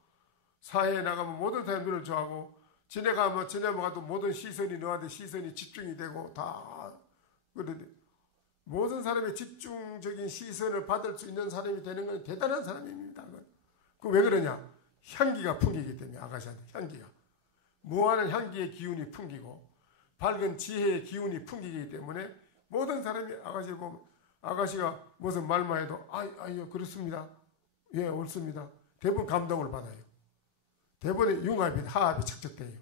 사회에 나가면 모든 사람이 너를 좋아하고 지나가도 모든 시선이 너한테 시선이 집중이 되고 다 그런데 모든 사람의 집중적인 시선을 받을 수 있는 사람이 되는 건 대단한 사람입니다. 그 왜 그러냐? 향기가 풍기기 때문에 아가씨한테 향기가 무한한 향기의 기운이 풍기고 밝은 지혜의 기운이 풍기기 때문에 모든 사람이 아가씨를 보면 아가씨가 무슨 말만 해도 아니요 그렇습니다. 예 옳습니다. 대부분 감동을 받아요. 대부분의 융합이 하합이 척척돼요.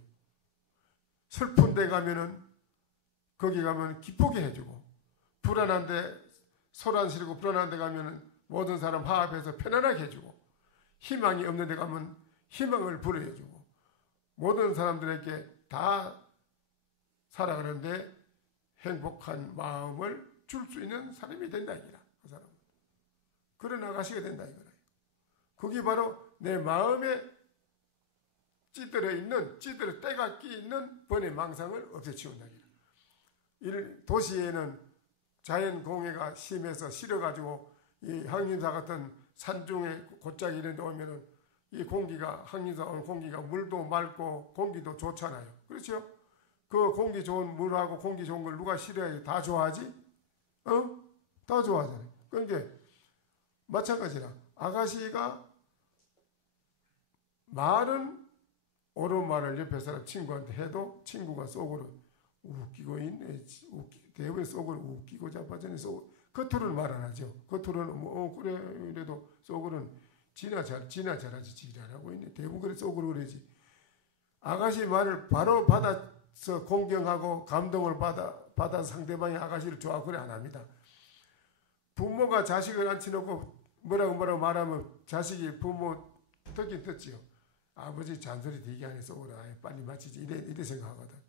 슬픈 데 가면은 거기 가면 기쁘게 해주고 불안한데 소란 지르고 불안한 데 가면은 모든 사람 화합해서 편안하게 해주고 희망이 없는 데 가면 희망을 불어해주고 모든 사람들에게 다 살아가는데 행복한 마음을 줄 수 있는 사람이 된다 이거라. 그 사람은 그런 아가씨가 된다 이거라. 그게 바로 내 마음에 찌들어 때가 끼 있는 번외 망상을 없애치운다 이거라. 도시에는 자연 공해가 심해서 싫어가지고 이 항림사 같은 산중에 곧장 이런 데 오면은 이 공기가 항림사 온 공기가 물도 맑고 공기도 좋잖아요. 그렇죠? 그 공기 좋은 물하고 공기 좋은 걸 누가 싫어해? 다 좋아하지? 다 좋아하잖아요. 그러니까 마찬가지라 아가씨가 말은 옳은 말을 옆에 사람 친구한테 해도 친구가 속으로 웃기고 있네. 대부분 속으로 웃기고 자빠지네. 겉으로는 말 안 하죠. 겉으로는 그래 이래도 속으로는 지나 잘하지 지랄하고 있네. 대부분 그래 속으로 그러지. 아가씨 말을 바로 받아서 공경하고 감동을 받아 상대방이 아가씨를 좋아하고 그래 안 합니다. 부모가 자식을 앉혀놓고 뭐라고 말하면 자식이 부모 듣긴 듣지요. 아버지 잔소리 되게 하네 속으로 빨리 마치지 이래 생각하거든.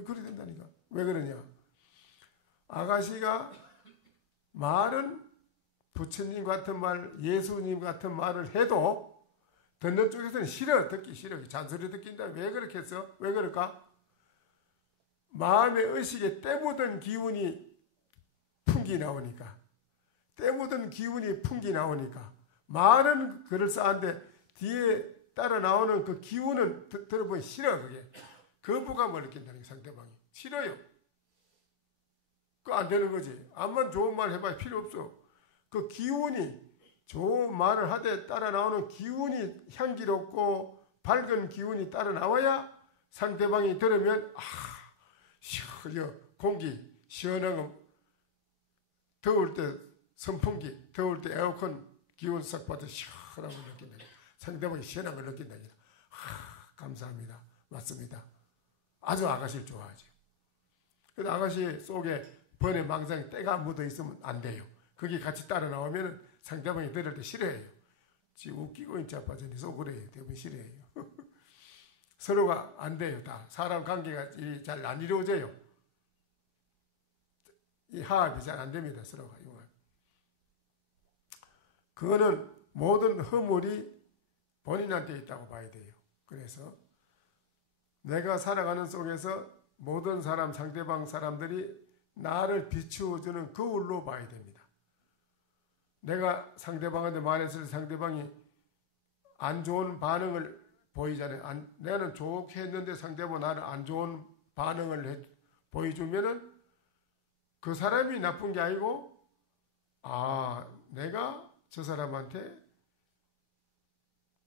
그래 된다니까. 왜 그러냐? 아가씨가 말은 부처님 같은 말, 예수님 같은 말을 해도 듣는 쪽에서는 싫어, 듣기 싫어. 잔소리 듣긴다. 왜 그렇게 했어? 왜 그럴까? 마음의 의식에 때 묻은 기운이 풍기 나오니까. 때 묻은 기운이 풍기 나오니까. 말은 그럴싸한데 뒤에 따라 나오는 그 기운은 들어보기 싫어, 그게. 거부감을 느낀다는 게 상대방이. 싫어요. 그거 안 되는 거지. 암만 좋은 말 해봐야 필요 없어. 그 기운이 좋은 말을 하되 따라 나오는 기운이 향기롭고 밝은 기운이 따라 나와야 상대방이 들으면 시원해요. 공기 시원한 거 더울 때 선풍기, 더울 때 에어컨 기운 싹 받아 시원한 걸 느낀다. 상대방이 시원한 걸 느낀다. 감사합니다. 맞습니다. 아주 아가씨를 좋아하죠. 그래서 아가씨 속에 번외 망상에 때가 묻어 있으면 안 돼요. 거기 같이 따라 나오면 상대방이 들을 때 싫어해요. 지금 웃기고 있지 아빠전이 속으래요. 대부분 싫어해요. 서로가 안 돼요. 다 사람 관계가 잘 안 이루어져요. 이 화합이 잘 안 됩니다. 서로가. 그거는 모든 허물이 본인한테 있다고 봐야 돼요. 그래서 내가 살아가는 속에서 모든 사람, 상대방 사람들이 나를 비추어주는 거울로 봐야 됩니다. 내가 상대방한테 말했을 때 상대방이 안 좋은 반응을 보이잖아요. 내는 좋게 했는데 상대방은 나를 안 좋은 반응을 보여주면은 그 사람이 나쁜 게 아니고 내가 저 사람한테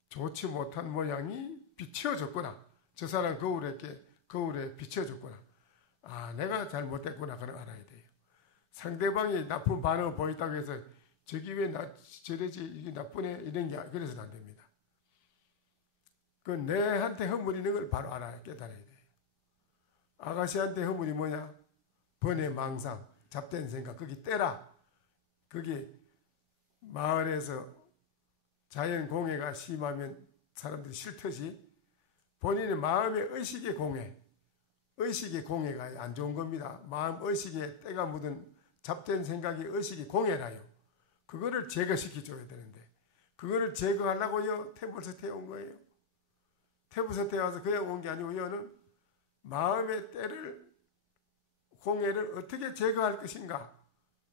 좋지 못한 모양이 비춰졌구나. 저 사람 거울에 비춰졌구나. 내가 잘못됐구나. 그걸 알아야 돼요. 상대방이 나쁜 반응을 보였다고 해서 저기 왜 저러지 이게 나쁘네 이런 게 그래서는 안 됩니다. 그 내한테 허물 있는 걸 바로 알아야 깨달아야 돼요. 아가씨한테 허물이 뭐냐? 번외 망상, 잡된 생각, 거기 때라. 거기 마을에서 자연 공해가 심하면 사람들이 싫듯이 본인의 마음의 의식의 공해가 안 좋은 겁니다. 마음 의식에 때가 묻은 잡된 생각이 의식이 공해라요. 그거를 제거시켜줘야 되는데 그거를 제거하려고 태블서태에 온 거예요. 태블서태에 와서 그냥 온 게 아니고 여는 마음의 때를 공해를 어떻게 제거할 것인가.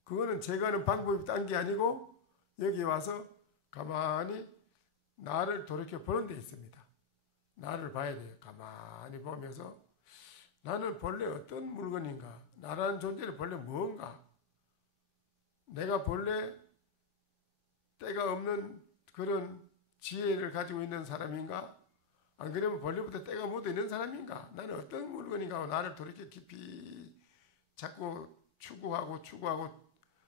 그거는 제거하는 방법이 딴 게 아니고 여기 와서 가만히 나를 돌이켜 보는 데 있습니다. 나를 봐야 돼요. 가만히 보면서 나는 본래 어떤 물건인가? 나라는 존재는 본래 뭔가? 내가 본래 때가 없는 그런 지혜를 가지고 있는 사람인가? 안 그러면 본래부터 때가 묻어 있는 사람인가? 나는 어떤 물건인가 하고 나를 돌이켜 깊이 자꾸 추구하고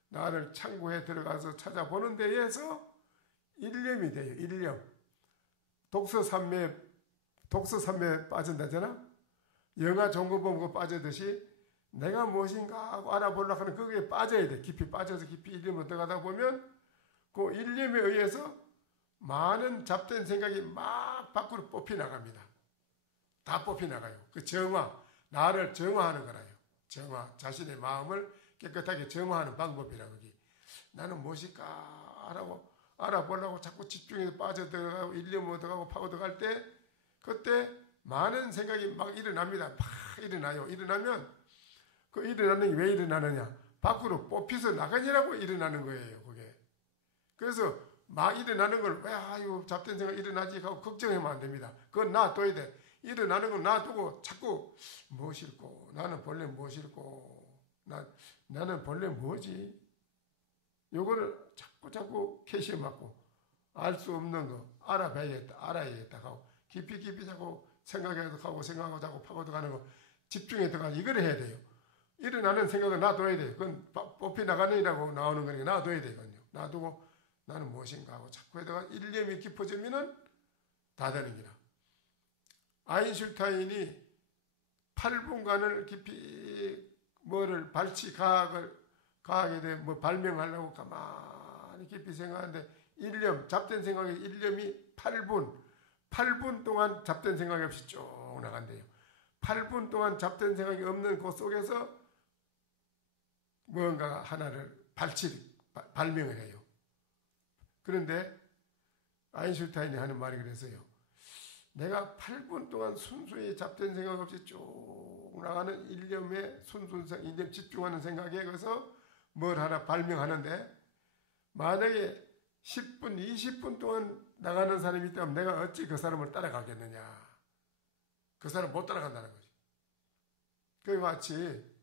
나를 창고에 들어가서 찾아보는 데에서 일념이 돼요. 일념. 독서산매에 빠진다잖아. 영화 종고 보고 빠지듯이 내가 무엇인가 하고 알아보려고 하는 거기에 빠져야 돼. 깊이 빠져서 깊이 일념으로 들어가다 보면 그 일념에 의해서 많은 잡된 생각이 막 밖으로 뽑혀 나갑니다. 다 뽑혀 나가요. 그 정화, 나를 정화하는 거라요. 정화, 자신의 마음을 깨끗하게 정화하는 방법이라 그게. 나는 무엇일까 하라고 알아보려고 자꾸 집중해서 빠져들어가고 일념으로 들어가고 파고들어갈 때 그때 많은 생각이 막 일어납니다. 막 일어나요. 일어나면 그 일어나는 게 왜 일어나느냐? 밖으로 뽑혀서 나가니라고 일어나는 거예요. 그게. 그래서 막 일어나는 걸 왜 아유 잡된 생각 일어나지 하고 걱정하면 안 됩니다. 그건 놔둬야 돼. 일어나는 건 놔두고 자꾸 무엇일꼬? 나는 본래 무엇일꼬? 나는 본래 뭐지? 요거를 자꾸 캐시에 맞고 알 수 없는 거 알아야겠다 하고 깊이 자꾸 생각하고 자꾸 파고들어가는 거 집중해 들어가 이걸 해야 돼요. 일어나는 생각을 놔둬야 돼요. 그건 뽑혀 나가느라고 나오는 거니까 놔둬야 되거든요. 놔두고 나는 무엇인가 하고 자꾸 해다가 일념이 깊어지면은 다 되는 기라. 아인슈타인이 8분간을 깊이 뭐를 과학에 대해 뭐 발명하려고 가만히 깊이 생각하는데 잡된 생각의 일념이 8분 동안 잡된 생각이 없이 쭉 나간대요. 8분 동안 잡된 생각이 없는 그 속에서 무언가 하나를 발명을 해요. 그런데 아인슈타인이 하는 말이 그래서요. 내가 8분 동안 순수히 잡된 생각 없이 쭉 나가는 일념에 일념 집중하는 생각에 그래서 뭘 하나 발명하는데 만약에 10분, 20분 동안 나가는 사람이 있다면 내가 어찌 그 사람을 따라가겠느냐. 그 사람 못 따라간다는 거지. 그와 같이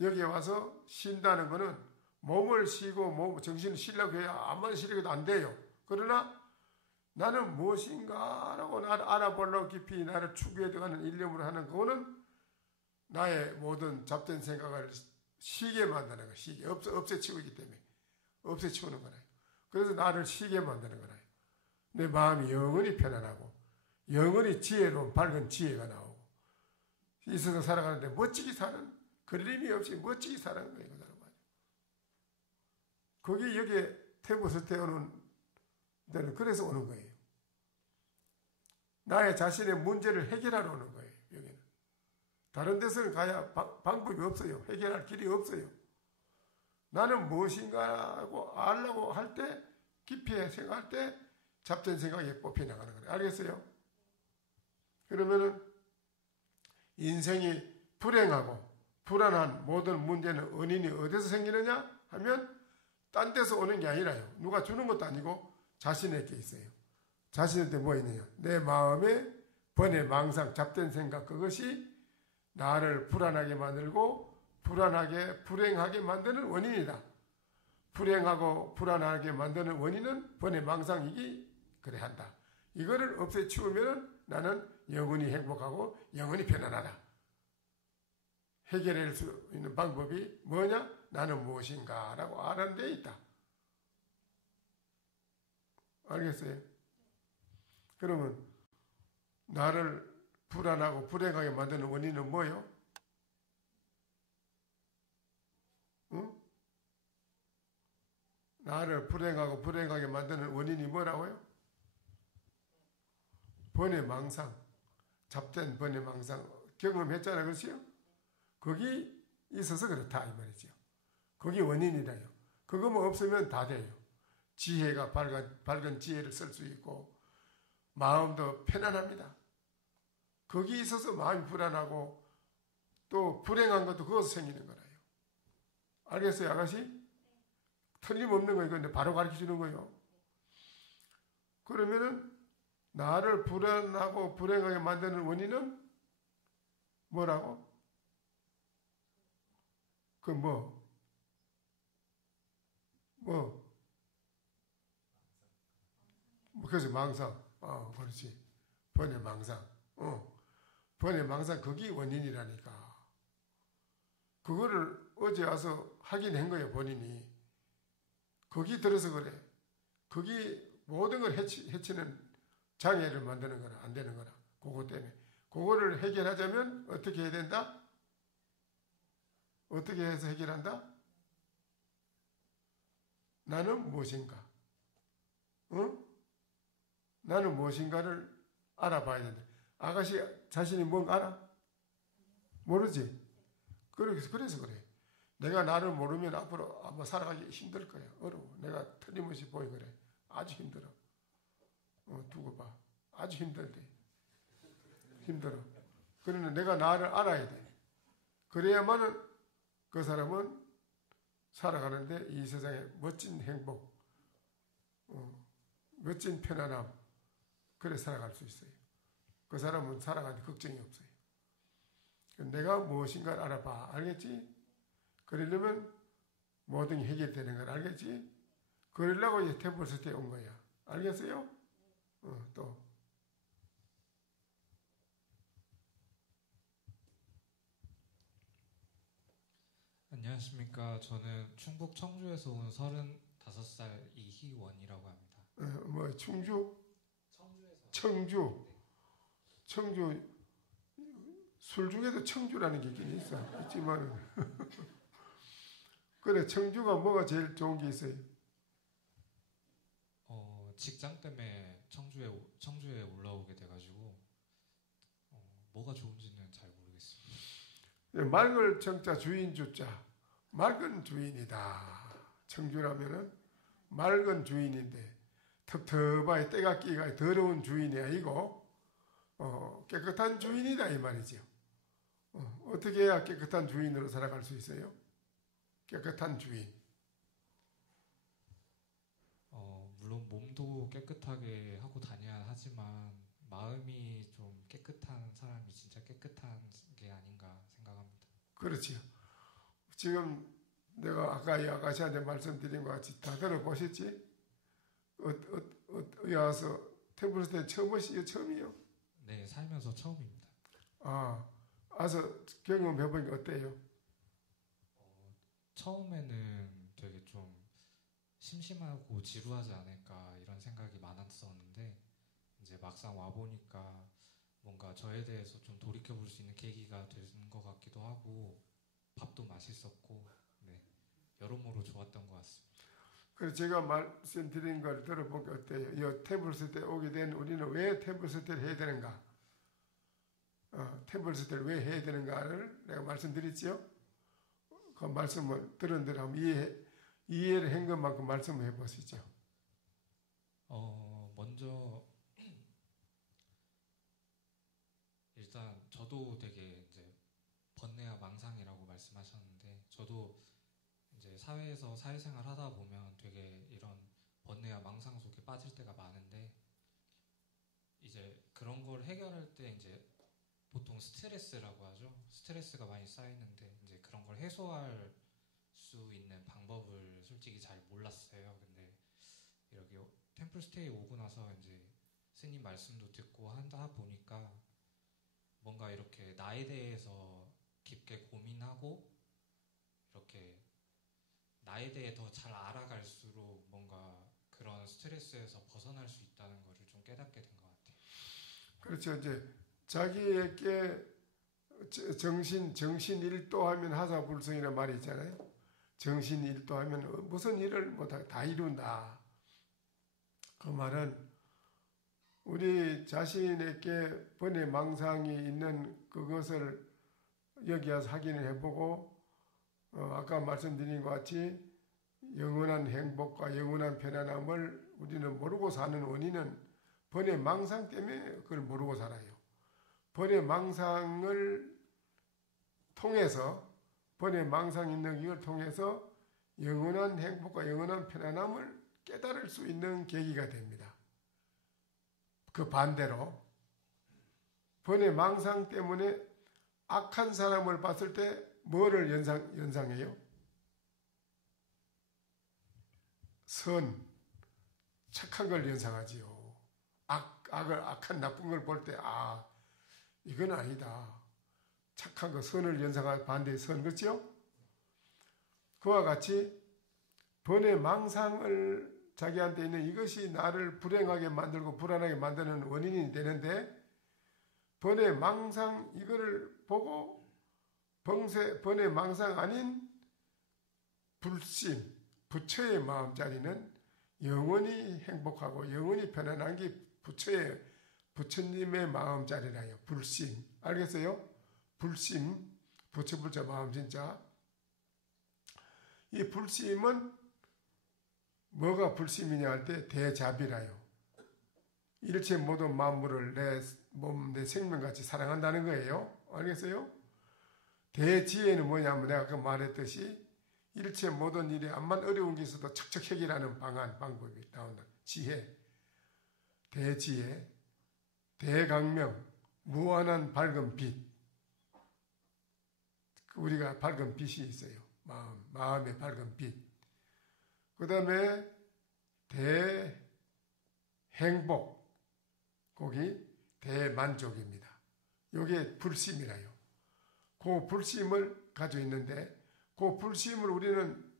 여기에 와서 쉰다는 거는 몸을 쉬고 정신을 쉬려고 해야 아무리 쉬려고 해도 안 돼요. 그러나 나는 무엇인가라고 나를 알아보려고 깊이 나를 추구해 들어가는 일념으로 하는 그거는 나의 모든 잡된 생각을 쉬게 만드는 거예요. 쉬게 없애치우고 있기 때문에 없애치우는 거예요. 그래서 나를 쉬게 만드는 거예요. 내 마음이 영원히 편안하고 영원히 지혜로운 밝은 지혜가 나오고 이 세상 살아가는데 멋지게 사는 걸림이 없이 멋지게 사는 거예요. 그 사람 말이에요. 거기 여기에 태부서태 오는 데는 그래서 오는 거예요. 나의 자신의 문제를 해결하러 오는 거예요. 여기는. 다른 데서는 가야 방법이 없어요. 해결할 길이 없어요. 나는 무엇인가 하고 알려고 할 때 깊이 생각할 때 잡된 생각이 뽑혀 나가는 거예요. 알겠어요? 그러면은 인생이 불행하고 불안한 모든 문제는 원인이 어디서 생기느냐 하면 딴 데서 오는 게 아니라요. 누가 주는 것도 아니고 자신에게 있어요. 자신한테 뭐 있느냐. 내 마음에 번뇌, 망상, 잡된 생각 그것이 나를 불안하게 만들고 불안하게 불행하게 만드는 원인이다. 불행하고 불안하게 만드는 원인은 번뇌, 망상이기 그래 한다. 이거를 없애치우면 나는 영원히 행복하고 영원히 편안하다. 해결할 수 있는 방법이 뭐냐? 나는 무엇인가라고 아는 데 있다. 알겠어요? 그러면 나를 불안하고 불행하게 만드는 원인은 뭐요? 응? 나를 불행하고 불행하게 만드는 원인이 뭐라고요? 번뇌 망상, 잡된 번뇌 망상 경험했잖아요, 그렇지요? 거기 있어서 그렇다 이 말이죠. 거기 원인이라요. 그거만 없으면 다 돼요. 지혜가 밝은 지혜를 쓸 수 있고 마음도 편안합니다. 거기 있어서 마음이 불안하고 또 불행한 것도 거기서 생기는 거라요. 알겠어요, 아가씨? 틀림없는 거 이건데 바로 가르쳐 주는 거예요. 그러면은 나를 불안하고 불행하게 만드는 원인은 뭐라고? 그래서 망상. 그렇지. 번뇌 망상. 번뇌 망상 그게 원인이라니까. 그거를 어제 와서 확인한 거예요, 본인이. 거기 들어서 그래. 거기 모든 걸 해치는 장애를 만드는 거나 안 되는 거나. 그거 때문에. 그거를 해결하자면 어떻게 해야 된다? 어떻게 해서 해결한다? 나는 무엇인가? 나는 무엇인가를 알아봐야 된다. 아가씨 자신이 뭔가 알아? 모르지? 그래서 그래. 내가 나를 모르면 앞으로 아마 살아가기 힘들 거야. 어려워. 내가 틀림없이 보이 그래. 아주 힘들어. 두고 봐. 아주 힘들대. 힘들어. 그러나 내가 나를 알아야 돼. 그래야만은 그 사람은 살아가는데 이 세상에 멋진 행복, 멋진 편안함, 그래 살아갈 수 있어요. 그 사람은 살아가는데 걱정이 없어요. 내가 무엇인가를 알아봐. 알겠지? 그러려면 모든 게 해결되는 걸 알겠지? 그러려고 이제 태블스에 온 거야. 알겠어요? 또. 안녕하십니까. 저는 충북 청주에서 온 35살 이희원이라고 합니다. 충주? 청주에서. 청주. 술 중에도 청주라는 게 있긴 있지만 그래, 청주가 뭐가 제일 좋은 게 있어요? 직장 때문에 청주에 올라오게 돼가지고 뭐가 좋은지는 잘 모르겠어요. 맑을 청자 주인 주자 맑은 주인이다. 청주라면은 맑은 주인인데 텁텁하게 때가 끼가 더러운 주인이 아니고 깨끗한 주인이다 이 말이죠. 어떻게 해야 깨끗한 주인으로 살아갈 수 있어요? 깨끗한 주인. 물론 몸도 깨끗하게 하고 다녀야 하지만 마음이 좀 깨끗한 사람이 진짜 깨끗한 게 아닌가 생각합니다. 그렇지요. 지금 내가 아까 이 아가씨한테 말씀드린 것 같이 다 들어보셨지? 여기 와서 템플스테이 처음 오시죠? 처음이요? 네, 살면서 처음입니다. 와서 경험해보니까 어때요? 처음에는 되게 좀 심심하고 지루하지 않을까 이런 생각이 많았었는데 이제 막상 와보니까 뭔가 저에 대해서 좀 돌이켜볼 수 있는 계기가 된 것 같기도 하고 밥도 맛있었고 네, 여러모로 좋았던 것 같습니다. 그래서 제가 말씀드린 걸 들어보니까 어때요? 이 템플스테이 오게 된 우리는 왜 템플스테이를 해야 되는가? 템플스테이를 왜 해야 되는가를 내가 말씀드렸지요? 그 말씀을 들은 대로 한번 이해를 한 것만큼 말씀을 해보시죠. 먼저 일단 저도 되게 이제 번뇌와 망상이라고 말씀하셨는데 저도 이제 사회에서 사회생활 하다 보면 되게 이런 번뇌와 망상 속에 빠질 때가 많은데 이제 그런 걸 해결할 때 이제 보통 스트레스라고 하죠. 스트레스가 많이 쌓이는데 이제 그런 걸 해소할 수 있는 방법을 솔직히 잘 몰랐어요. 근데 여기 템플스테이 오고 나서 이제 스님 말씀도 듣고 하다 보니까 뭔가 이렇게 나에 대해서 깊게 고민하고 이렇게 나에 대해 더 잘 알아갈수록 뭔가 그런 스트레스에서 벗어날 수 있다는 것을 좀 깨닫게 된 것 같아요. 그렇죠. 이제 자기에게 정신 일도하면 하사불성이라는 말이 있잖아요. 정신 일도하면 무슨 일을 뭐 다 이룬다. 그 말은 우리 자신에게 번뇌 망상이 있는 그것을 여기 와서 확인을 해보고 아까 말씀드린 것 같이 영원한 행복과 영원한 편안함을 우리는 모르고 사는 원인은 번뇌 망상 때문에 그걸 모르고 살아요. 번뇌 망상을 통해서 번뇌 망상 있는 이걸 통해서 영원한 행복과 영원한 편안함을 깨달을 수 있는 계기가 됩니다. 그 반대로 번뇌 망상 때문에 악한 사람을 봤을 때 뭐를 연상해요? 선, 착한 걸 연상하지요. 악한 나쁜 걸 볼 때 이건 아니다. 착한 거 선을 연상할 반대의 선, 그렇죠? 그와 같이 번뇌 망상을 자기한테 있는 이것이 나를 불행하게 만들고 불안하게 만드는 원인이 되는데 번뇌 망상 이거를 보고 번뇌 망상 아닌 불신, 부처의 마음자리는 영원히 행복하고 영원히 편안한 게 부처님의 마음자리라요. 불신. 알겠어요? 불심, 부처불자 마음진짜. 이 불심은 뭐가 불심이냐 할 때 대자비라요. 일체 모든 만물을 내 몸, 내 생명같이 사랑한다는 거예요. 알겠어요? 대지혜는 뭐냐면 내가 아까 말했듯이 일체 모든 일에 암만 어려운 게 있어도 척척 해결하는 방법이 나온다. 지혜, 대지혜, 대강명, 무한한 밝은 빛. 우리가 밝은 빛이 있어요. 마음의 밝은 빛. 그 다음에 대행복, 거기 대만족입니다. 이게 불심이라요. 그 불심을 가지고 있는데 그 불심을 우리는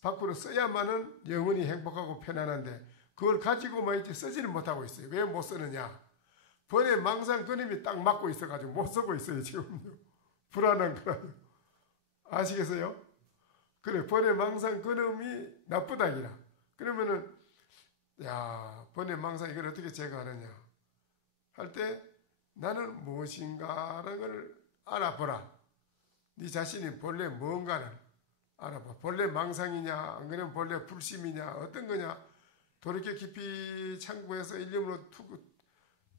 밖으로 써야만은 영원히 행복하고 편안한데 그걸 가지고만 있지 쓰지는 못하고 있어요. 왜 못 쓰느냐? 번뇌 망상 그림이 딱 맞고 있어가지고 못 쓰고 있어요. 지금요. 불안한 거라요. 아시겠어요? 그래, 번뇌 망상 그놈이 나쁘다기라. 그러면은, 번뇌 망상 이걸 어떻게 제거하느냐? 할 때 나는 무엇인가를 알아보라. 네 자신이 본래 뭔가를 알아봐. 본래 망상이냐, 안 그러면 본래 불심이냐, 어떤 거냐. 돌이켜 깊이 참고해서 일념으로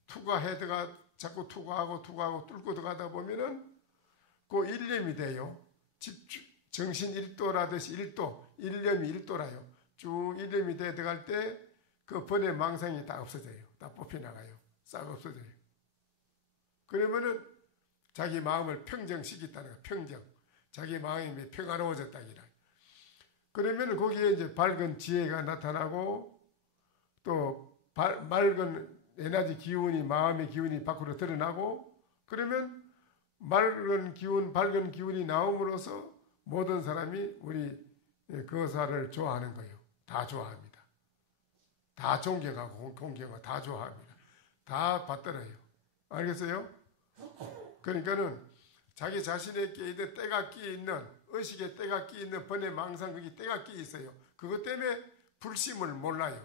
투과해다가 자꾸 투과하고 뚫고 들어가다 보면은 그 일념이 돼요. 정신 1도라듯이 1도, 일념이 1도라요. 쭉 일념이 돼 들어갈 때 그 번뇌 망상이 다 없어져요. 다 뽑혀나가요. 싹 없어져요. 그러면은 자기 마음을 평정시켰다는 거예요. 평정. 자기 마음이 평화로워졌다기라. 그러면은 거기에 이제 밝은 지혜가 나타나고 또 맑은 에너지 기운이, 마음의 기운이 밖으로 드러나고, 그러면 밝은 기운이 나옴으로써 모든 사람이 우리 거사를 좋아하는 거예요. 다 좋아합니다. 다 존경하고 공경하고 다 좋아합니다. 다 받들어요. 알겠어요? 그러니까는 자기 자신에게 있는 때가 끼어 있는, 의식에 때가 끼어 있는 번뇌 망상, 거기 때가 끼어 있어요. 그것 때문에 불심을 몰라요.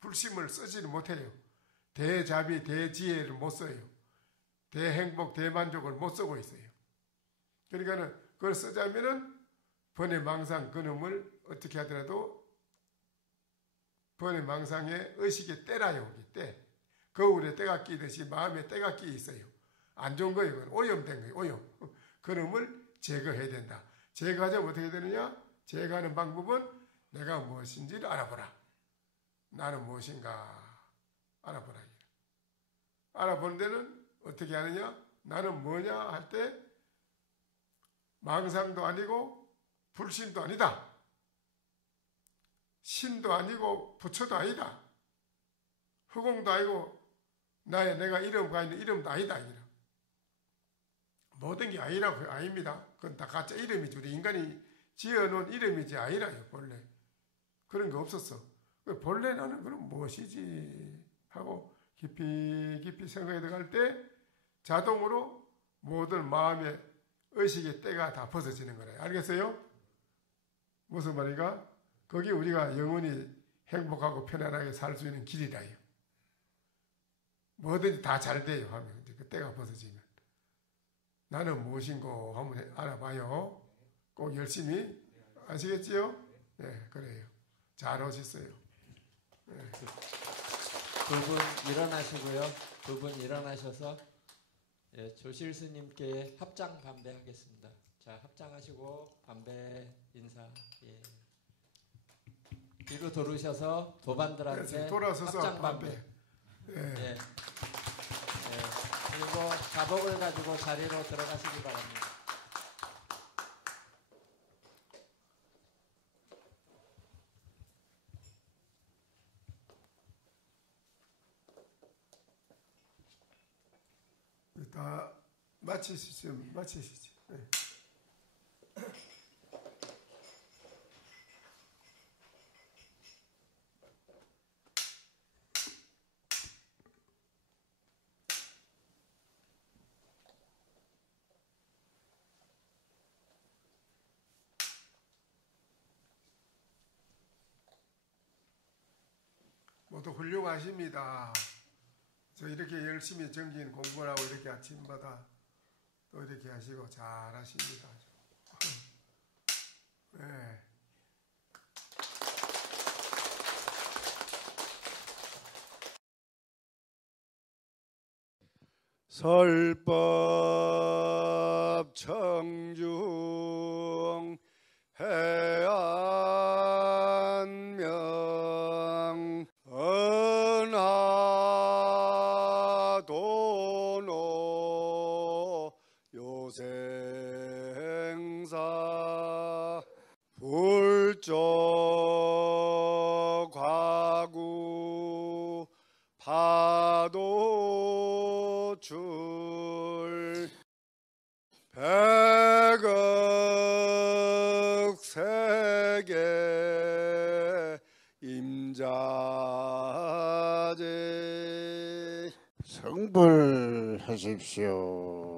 불심을 쓰지를 못해요. 대자비, 대지혜를 못 써요. 대행복, 대만족을 못 쓰고 있어요. 그러니까는 그걸 쓰자면은 번뇌 망상 그놈을 어떻게 하더라도 번뇌 망상의 의식의 때라요. 때. 거울에 때가 끼듯이 마음에 때가 끼어 있어요. 안 좋은 거예요. 그건 오염된 거예요. 오염. 그놈을 제거해야 된다. 제거하자면 어떻게 되느냐? 제거하는 방법은 내가 무엇인지를 알아보라. 나는 무엇인가 알아보라. 알아보는 데는 어떻게 하느냐? 나는 뭐냐 할 때 망상도 아니고 불신도 아니다. 신도 아니고 부처도 아니다. 허공도 아니고 내가 이름과 있는 이름도 아니다. 모든 게 아니라고 아닙니다. 그건 다 가짜 이름이지. 우리 인간이 지어놓은 이름이지 아니라요. 본래 그런 거 없었어. 본래 나는 그럼 무엇이지 하고 깊이 생각해 들어갈 때 자동으로 모든 마음의 의식의 때가 다 벗어지는 거예요. 알겠어요? 무슨 말인가? 거기 우리가 영원히 행복하고 편안하게 살 수 있는 길이라요. 뭐든지 다 잘 돼요 하면 이제 그 때가 벗어지면 나는 무엇인고 한번 알아봐요. 꼭 열심히 아시겠지요? 네, 그래요. 잘 오셨어요. 네. 두 분 일어나시고요. 두 분 일어나셔서 조실 스님께 합장 반배하겠습니다. 자, 합장하시고 반배 인사. 예. 뒤로 돌으셔서 도반들한테 돌아서서 합장 반배. 예. 예. 예. 그리고 자복을 가지고 자리로 들어가시기 바랍니다. 다 마치시죠. 네. 모두 훌륭하십니다. 저 이렇게 열심히 정기인 공부를 하고 이렇게 아침마다 또 이렇게 하시고 잘하십니다. 네. 설법 청중 해안명 은하도노 요생사 불조 과구 파도줄 백억 세계 임자제 성불하십시오.